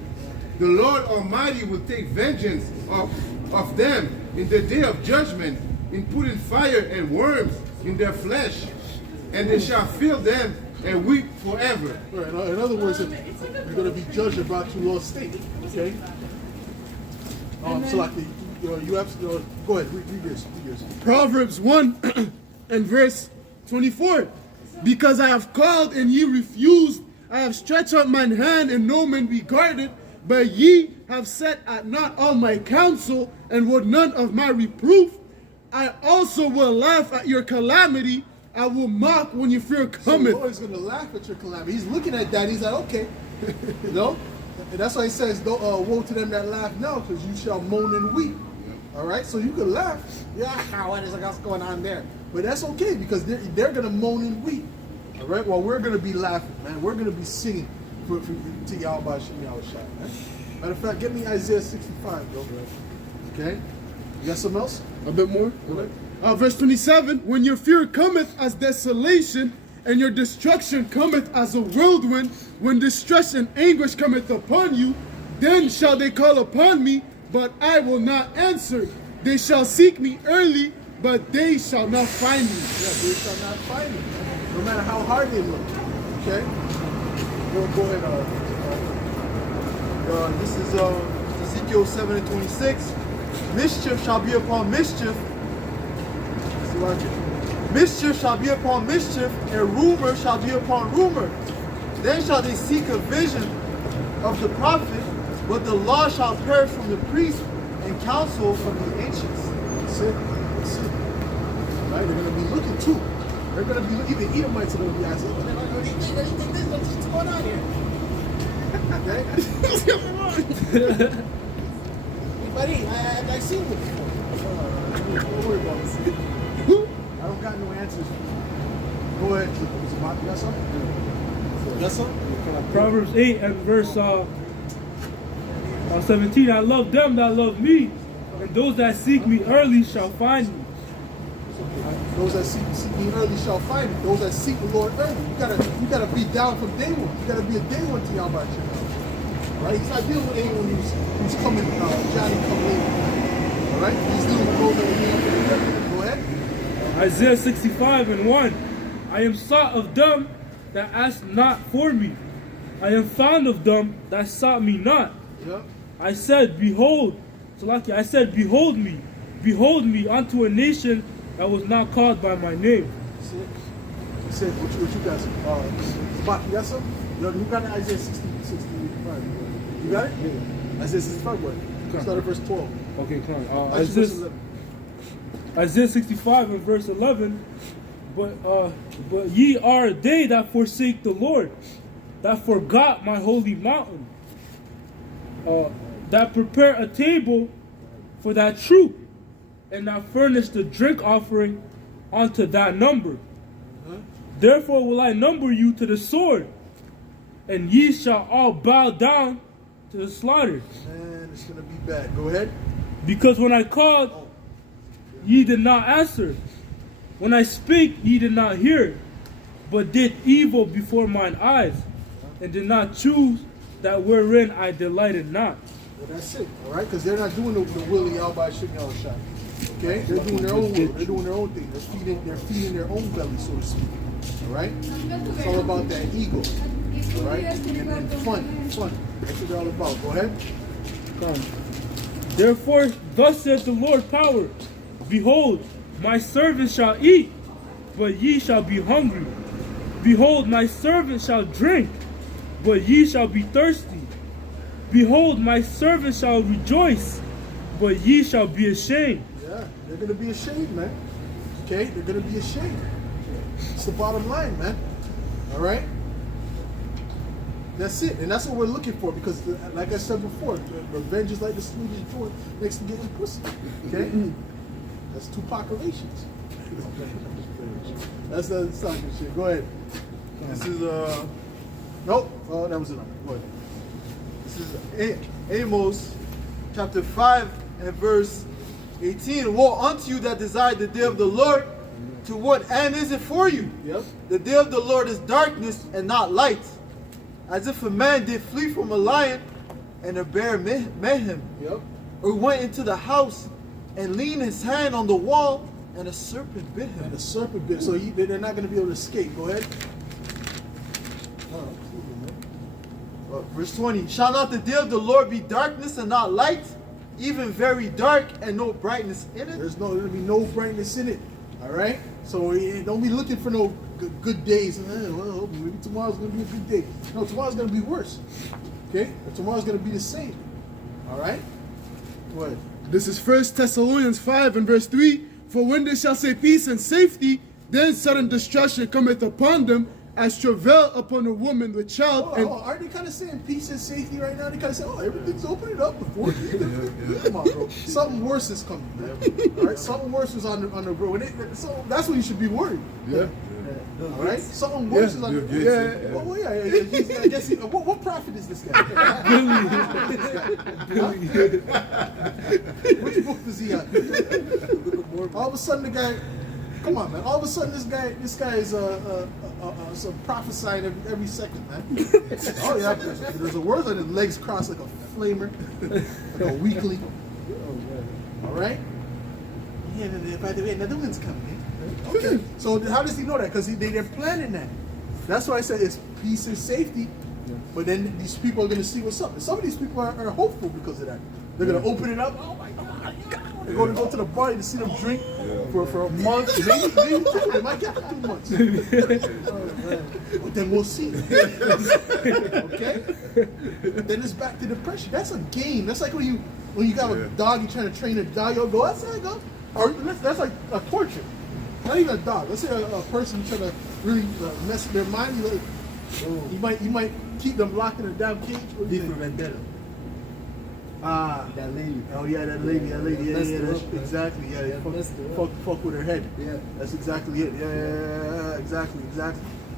The Lord Almighty will take vengeance of them in the day of judgment, and put in fire and worms in their flesh, and they shall feel them and weep forever. Right. In other words, you're going to be judged about your lost state. Okay? So like you have to go ahead, read this. Proverbs 1 and verse 24. Because I have called and ye refused, I have stretched out mine hand and no man regarded, but ye have set at naught all my counsel and would none of my reproof. I also will laugh at your calamity. I will mock when your fear cometh. So the Lord is going to laugh at your calamity. He's looking at that. He's like, okay. You know? And that's why he says, woe to them that laugh now, because you shall moan and weep. All right? So you can laugh. Yeah, what's going on there? But that's okay, because they're going to moan and weep. All right? Well, we're going to be laughing, man. We're going to be singing to Yahweh Shem Yahweh Shai, man. Matter of fact, get me Isaiah 65, bro. Okay? You got something else? A bit more? Verse 27, when your fear cometh as desolation, and your destruction cometh as a whirlwind, when distress and anguish cometh upon you, then shall they call upon me, but I will not answer. They shall seek me early, but they shall not find me. Yeah, they shall not find me, no matter how hard they look. Okay? Go ahead. This is Ezekiel 7 and 26. Mischief shall be upon mischief. Mischief shall be upon mischief, and rumor shall be upon rumor. Then shall they seek a vision of the prophet, but the law shall perish from the priest, and counsel from the ancients. That's it. Right? They're going to be looking too. They're going to be, even Edomites are going to be asking, what do you think this? What's going on here? Okay? Buddy, I've seen it before. Don't worry about it. I don't got no answers. Go ahead. You got something? You got something? Proverbs 8 and verse 17. I love them that love me, and those that seek me early shall find me. Those that seek me early shall find me. Those that seek the Lord early. You gotta be down from day one. You gotta be a day one to Yahweh. Right? He's not dealing with anyone who's coming, Johnny come late. All right? He's dealing with those that are being. Go ahead. Isaiah 65:1. I am sought of them that asked not for me. I am found of them that sought me not. Yep. I said, behold, Salaki, I said, behold me unto a nation that was not called by my name. See it? He said, what you got? Spot, you got something? Who got it? Isaiah 65. You got it? Yeah. Isaiah 65, what? Start at verse 12. Okay, come on. Actually, verse 11. Isaiah 65 and verse 11. But ye are they that forsake the Lord, that forgot my holy mountain, that prepare a table for that troop, and that furnish the drink offering unto that number. Therefore will I number you to the sword, and ye shall all bow down to the slaughter. Man, it's going to be bad. Go ahead. Because when I called, ye did not answer. When I spake, ye did not hear, but did evil before mine eyes, and did not choose that wherein I delighted not. Well, that's it, all right? Because they're not doing the will of Yahweh Shem Shai. Okay? They're doing their own will. They're doing their own thing. They're feeding their own belly, so to speak. All right? It's all about that ego. All right? And fun. That's what they're all about. Go ahead. Come. Therefore, thus saith the Lord power, behold, my servant shall eat, but ye shall be hungry. Behold, my servant shall drink, but ye shall be thirsty. Behold, my servant shall rejoice, but ye shall be ashamed. Yeah, they're going to be ashamed, man. Okay? They're going to be ashamed. It's the bottom line, man. All right? That's it. And that's what we're looking for because, like I said before, revenge is like the sweetest joy next to getting pussy. Okay? That's Tupac relations. That's the soccer shit. Go ahead. This is Nope. Oh, that was enough. Go ahead. this is Amos chapter 5 and verse 18. Woe unto you that desire the day of the Lord. To what end is it for you? Yep. The day of the Lord is darkness and not light. As if a man did flee from a lion and a bear met him. Yep. Or went into the house and leaned his hand on the wall and a serpent bit him. And the serpent bit. So they're not going to be able to escape. Go ahead. Verse 20. Shall not the day of the Lord be darkness and not light? Even very dark and no brightness in it? There's going to be no brightness in it. All right? So don't be looking for no good days. Well, maybe tomorrow's going to be a good day. No, tomorrow's going to be worse. Okay? Or tomorrow's going to be the same. All right? Go ahead. This is 1 Thessalonians 5 and verse 3. For when they shall say peace and safety, then sudden destruction cometh upon them, as travail upon a woman with child. Aren't they kind of saying peace and safety right now? They kind of say, everything's opening up before. Come on, bro. Something worse is coming, man. All right? Something worse is on the road. So that's when you should be worried. Yeah. All right? Something worse is on the road. Yeah. Well, yeah. I guess what prophet is this guy? Which book does he have? All of a sudden, the guy. Come on, man. All of a sudden, this guy is some prophesying every second, man. Oh, yeah. There's a word on his legs crossed like a flamer, like a weakling. All right? Yeah, by the way, another one's coming. Okay. So how does he know that? Because they're planning that. That's why I said it's peace and safety. But then these people are going to see what's up. And some of these people are hopeful because of that. They're going to open it up. Oh, my God. They're going to go to the bar to see them drink for a month. Maybe 2. They might get 2 months. But then we'll see. Okay? Then it's back to depression. That's a game. That's like when you got a dog, you're trying to train a dog. You'll go outside, go. Or that's like a torture. Not even a dog. Let's say a person trying to really mess with their mind. You might keep them locked in a damn cage. V for Vendetta. That lady. Oh yeah, that lady. Yeah, that's exactly. Yeah, fuck with her head. Yeah. That's exactly it. Yeah, exactly.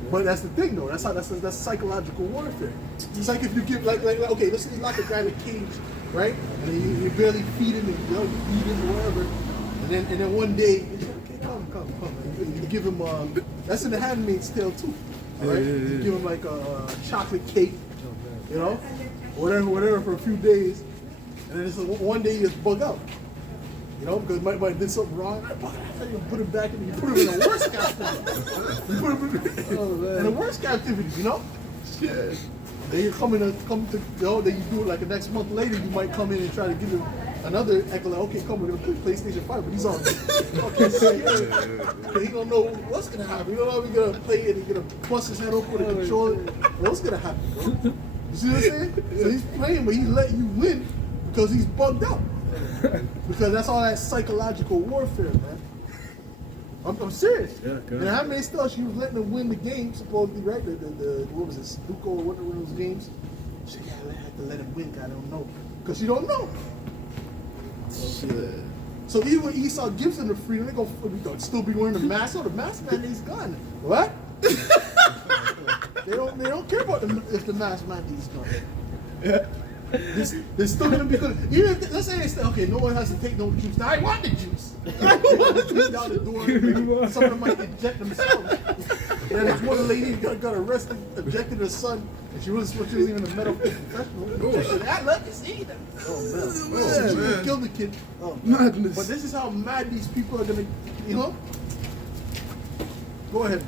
But that's the thing, though. That's psychological warfare. It's like if you give like okay, let's say you lock a guy in a cage, right? And then you barely feed him and you feed him or whatever, and then one day, okay, come. You give him that's in the Handmaid's Tale too. All right, you give him like a chocolate cake, you know, whatever for a few days. And then one day you just bug out. You know, because might did something wrong. You put him back in. You put him in a worse captivity. You put him in a worse captivity. You know. Shit. Then you come to then you do it like the next month later. You might come in and try to give him another echo. Like, okay, come, we're gonna play PlayStation 5, but he's on. Okay, so he don't know what's gonna happen. You don't know if he's gonna play it. He's gonna bust his head open with a controller. What's gonna happen, bro? You see what I'm saying? So he's playing, but he's letting you win because he's bugged out. Because that's all that psychological warfare, man. I'm serious. Yeah, God. And how many stuff she was letting them win the game, supposedly, right? The what was it, Sudoku or whatever those games? She had to let him win. I don't know, because you don't know. Shit. So even when Esau gives them the freedom, they gonna still be wearing the mask. Oh, the mask mandate's gone. What? They don't care about if the mask mandate's gone. They're still gonna be good. Even if let's say they say, okay, no one has to take no juice. Now I want the juice. I want the juice down the door. Some of them might inject themselves. And there's one lady got arrested, injected her son, and she wasn't even a medical professional. That let me see them. Oh man, she killed the kid. Oh, madness. But this is how mad these people are gonna, you know. Go ahead,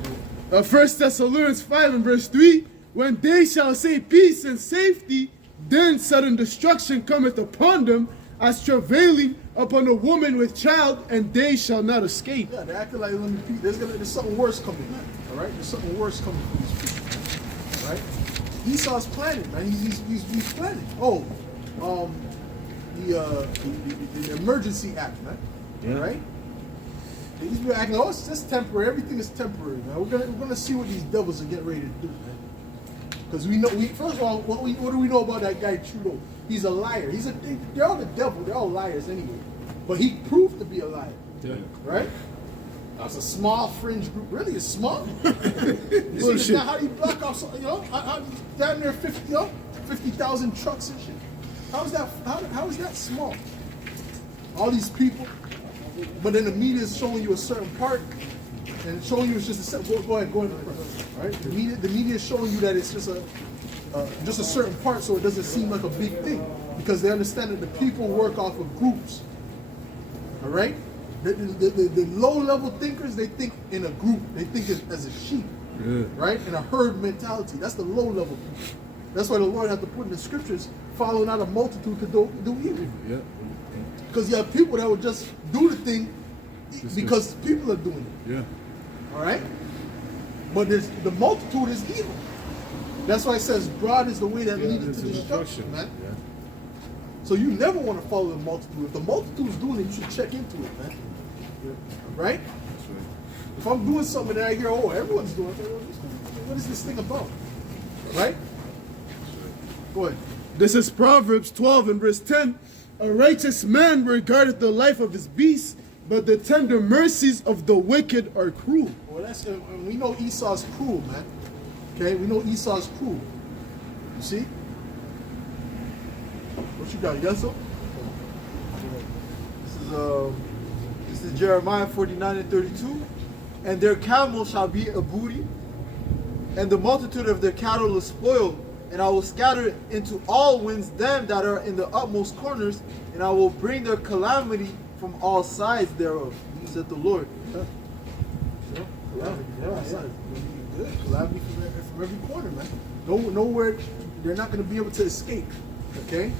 bro. 1 Thessalonians 5 and verse 3, when they shall say peace and safety, then sudden destruction cometh upon them, as travailing upon a woman with child, and they shall not escape. Yeah, they're acting like there's something worse coming. All right, there's something worse coming for these people. All right, Esau's planning, man. He's planning. Oh, the Emergency Act, man. Yeah. Right. He's been acting. Oh, it's just temporary. Everything is temporary, man. We're gonna see what these devils are getting ready to do, man. Because first of all, what do we know about that guy Trudeau? He's a liar. They're all the devil. They're all liars anyway. But he proved to be a liar. Yeah. Right? That's a small fringe group. Really, it's small. You see now how do you block off? Down there 50,000 trucks and shit. How is that small? All these people, but then the media is showing you a certain part. And showing you it's just a set. Go ahead. All right. The media is showing you that it's just a certain part, so it doesn't seem like a big thing because they understand that the people work off of groups. All right. The low-level thinkers, they think in a group. They think as a sheep, right? In a herd mentality. That's the low-level people. That's why the Lord had to put in the scriptures, following out a multitude to do evil. Yeah. Because you have people that would just do the thing because people are doing it. Yeah. All right? But the multitude is evil. That's why it says broad is the way that leads to destruction, man. Yeah. So you never want to follow the multitude. If the multitude is doing it, you should check into it, man. Yeah. Right? That's right? If I'm doing something and I hear, oh, everyone's doing it, what is this thing about? Right? Go ahead. This is Proverbs 12 and verse 10. A righteous man regardeth the life of his beast, but the tender mercies of the wicked are cruel. Well, we know Esau's cruel, man. Okay, we know Esau's cruel. You see? What you got? You got something? This is Jeremiah 49 and 32. And their camel shall be a booty, and the multitude of their cattle is spoiled. And I will scatter into all winds them that are in the utmost corners, and I will bring their calamity from all sides thereof, said the Lord. Calamity from every corner, man. Nowhere, they're not going to be able to escape. Okay?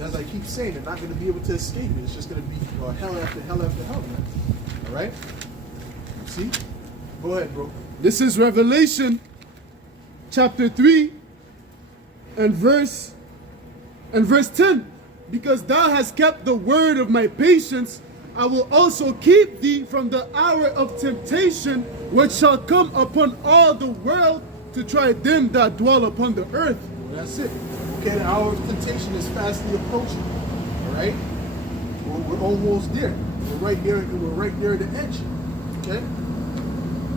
As I keep saying, they're not going to be able to escape. It's just going to be hell after hell after hell, man. All right? See? Go ahead, bro. This is Revelation chapter 3 and verse 10. Because thou hast kept the word of my patience, I will also keep thee from the hour of temptation, which shall come upon all the world to try them that dwell upon the earth. Well, that's it. Okay, the hour of temptation is fastly approaching. All right? We're almost there. We're right there at the edge. Okay?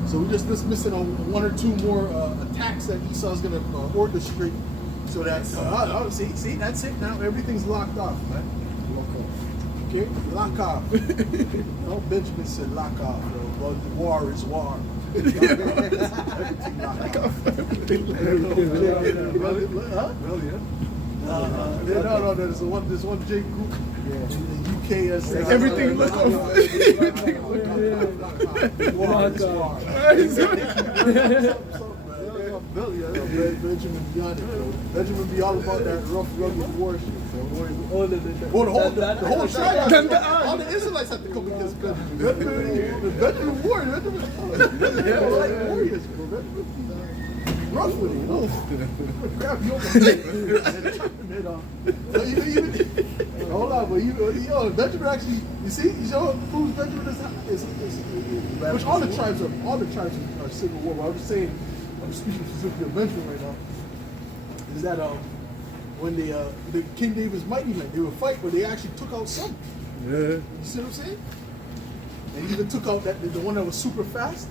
So we're just missing one or two more attacks that Esau's going to orchestrate. So that's, see, that's it now. Everything's locked off, man. Okay? Lock off. Benjamin said lock off. Well, war is war. Huh? No, there's one J group in the UK that's Everything look up. Benjamin be on it, bro. Benjamin be all about that rough, rugged war shit. The whole tribe, all the Israelites have to come against Benjamin. The Benjamin warrior, they're like warriors, bro. Benjamin be rough with it, you know. Grab you over the chop him head off. So even hold on, but Benjamin actually, you see, you show who Benjamin is which all the tribes are civil war. But I'm just saying, I'm speaking specifically of Benjamin right now. Is that when the King David's mighty men, they would fight, but they actually took out some. Yeah. You see what I'm saying? They even took out the one that was super fast.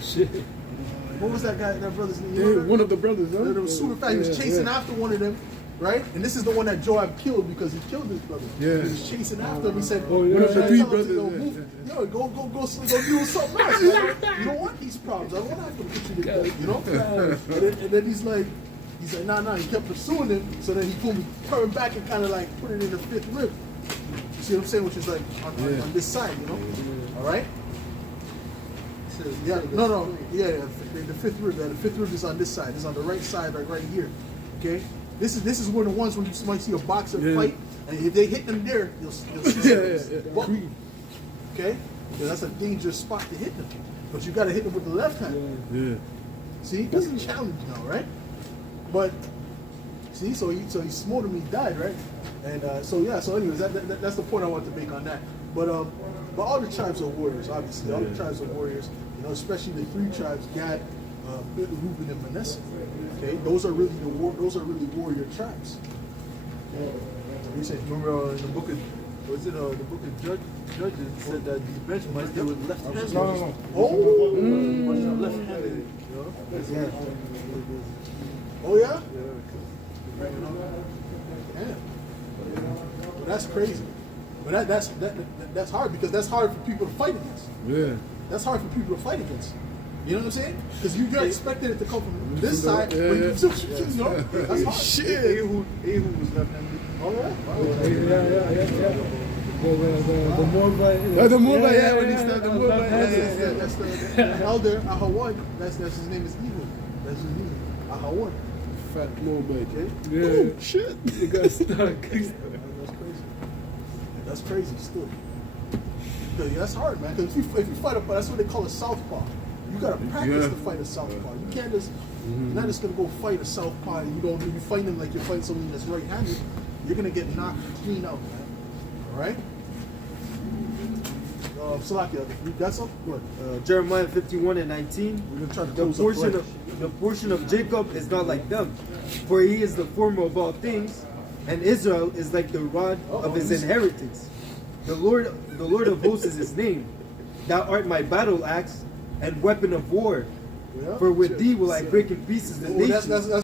Shit. What was that guy? That brother's name? Yeah, one of the brothers, huh? That was super fast. He was chasing after one of them, right? And this is the one that Joab killed because he killed his brother. Yeah. He was chasing after him. He said, Oh, yeah. "One of the three brothers, Yo, go do something else. Man. You don't want these problems. I don't want to put you together, you know." And then he's like, nah. He kept pursuing him. So then he turned back and kind of like put it in the fifth rib. You see what I'm saying? Which is like on this side, you know. All right. Yeah, the fifth rib. The fifth rib is on this side. It's on the right side, like right here. Okay. This is one of the ones when you might see a boxer fight, and if they hit them there, you'll see them. Okay. Yeah, that's a dangerous spot to hit them, but you got to hit them with the left hand. Yeah. See, that's a challenge now, right? But see, so he smote him, he died, right? And so anyways, that's the point I want to make on that. But all the tribes are warriors, obviously. All the tribes are warriors, you know, especially the three tribes, Gad, Reuben, and Manasseh. Okay, those are really warrior tribes. You said, remember in the book of Judges, it said that these Benjamites, they were left-handed. No. Left-handed. Oh yeah? Yeah. Well, that's crazy. But that's hard because that's hard for people to fight against. Yeah. That's hard for people to fight against. You know what I'm saying? Because you're expecting it to come from this side, but you know, that's hard. Shit. Ehud was left-handed. Oh yeah? The Moabite. The Moabite, when he started the Moabite. That's the elder Ahawad. That's his name is Ehud. That's his name. Ahawad. Fat Moabite. Okay? Yeah. Boom. Shit. You got stuck. That's crazy. That's crazy still. Because that's hard, man. Because if you fight that's what they call a southpaw. You gotta practice to fight a southpaw. You can't just you're not just gonna go fight a southpaw and you fight them like you're fighting someone that's right-handed. You're gonna get knocked clean out, man. All right. Salakia, you got something? What? Jeremiah 51:19. We're gonna try to The close the portion of Jacob is not like them, for he is the former of all things, and Israel is like the rod of his inheritance. The Lord of hosts is his name. Thou art my battle axe and weapon of war. Yeah. For with thee will I break in pieces the nations. That's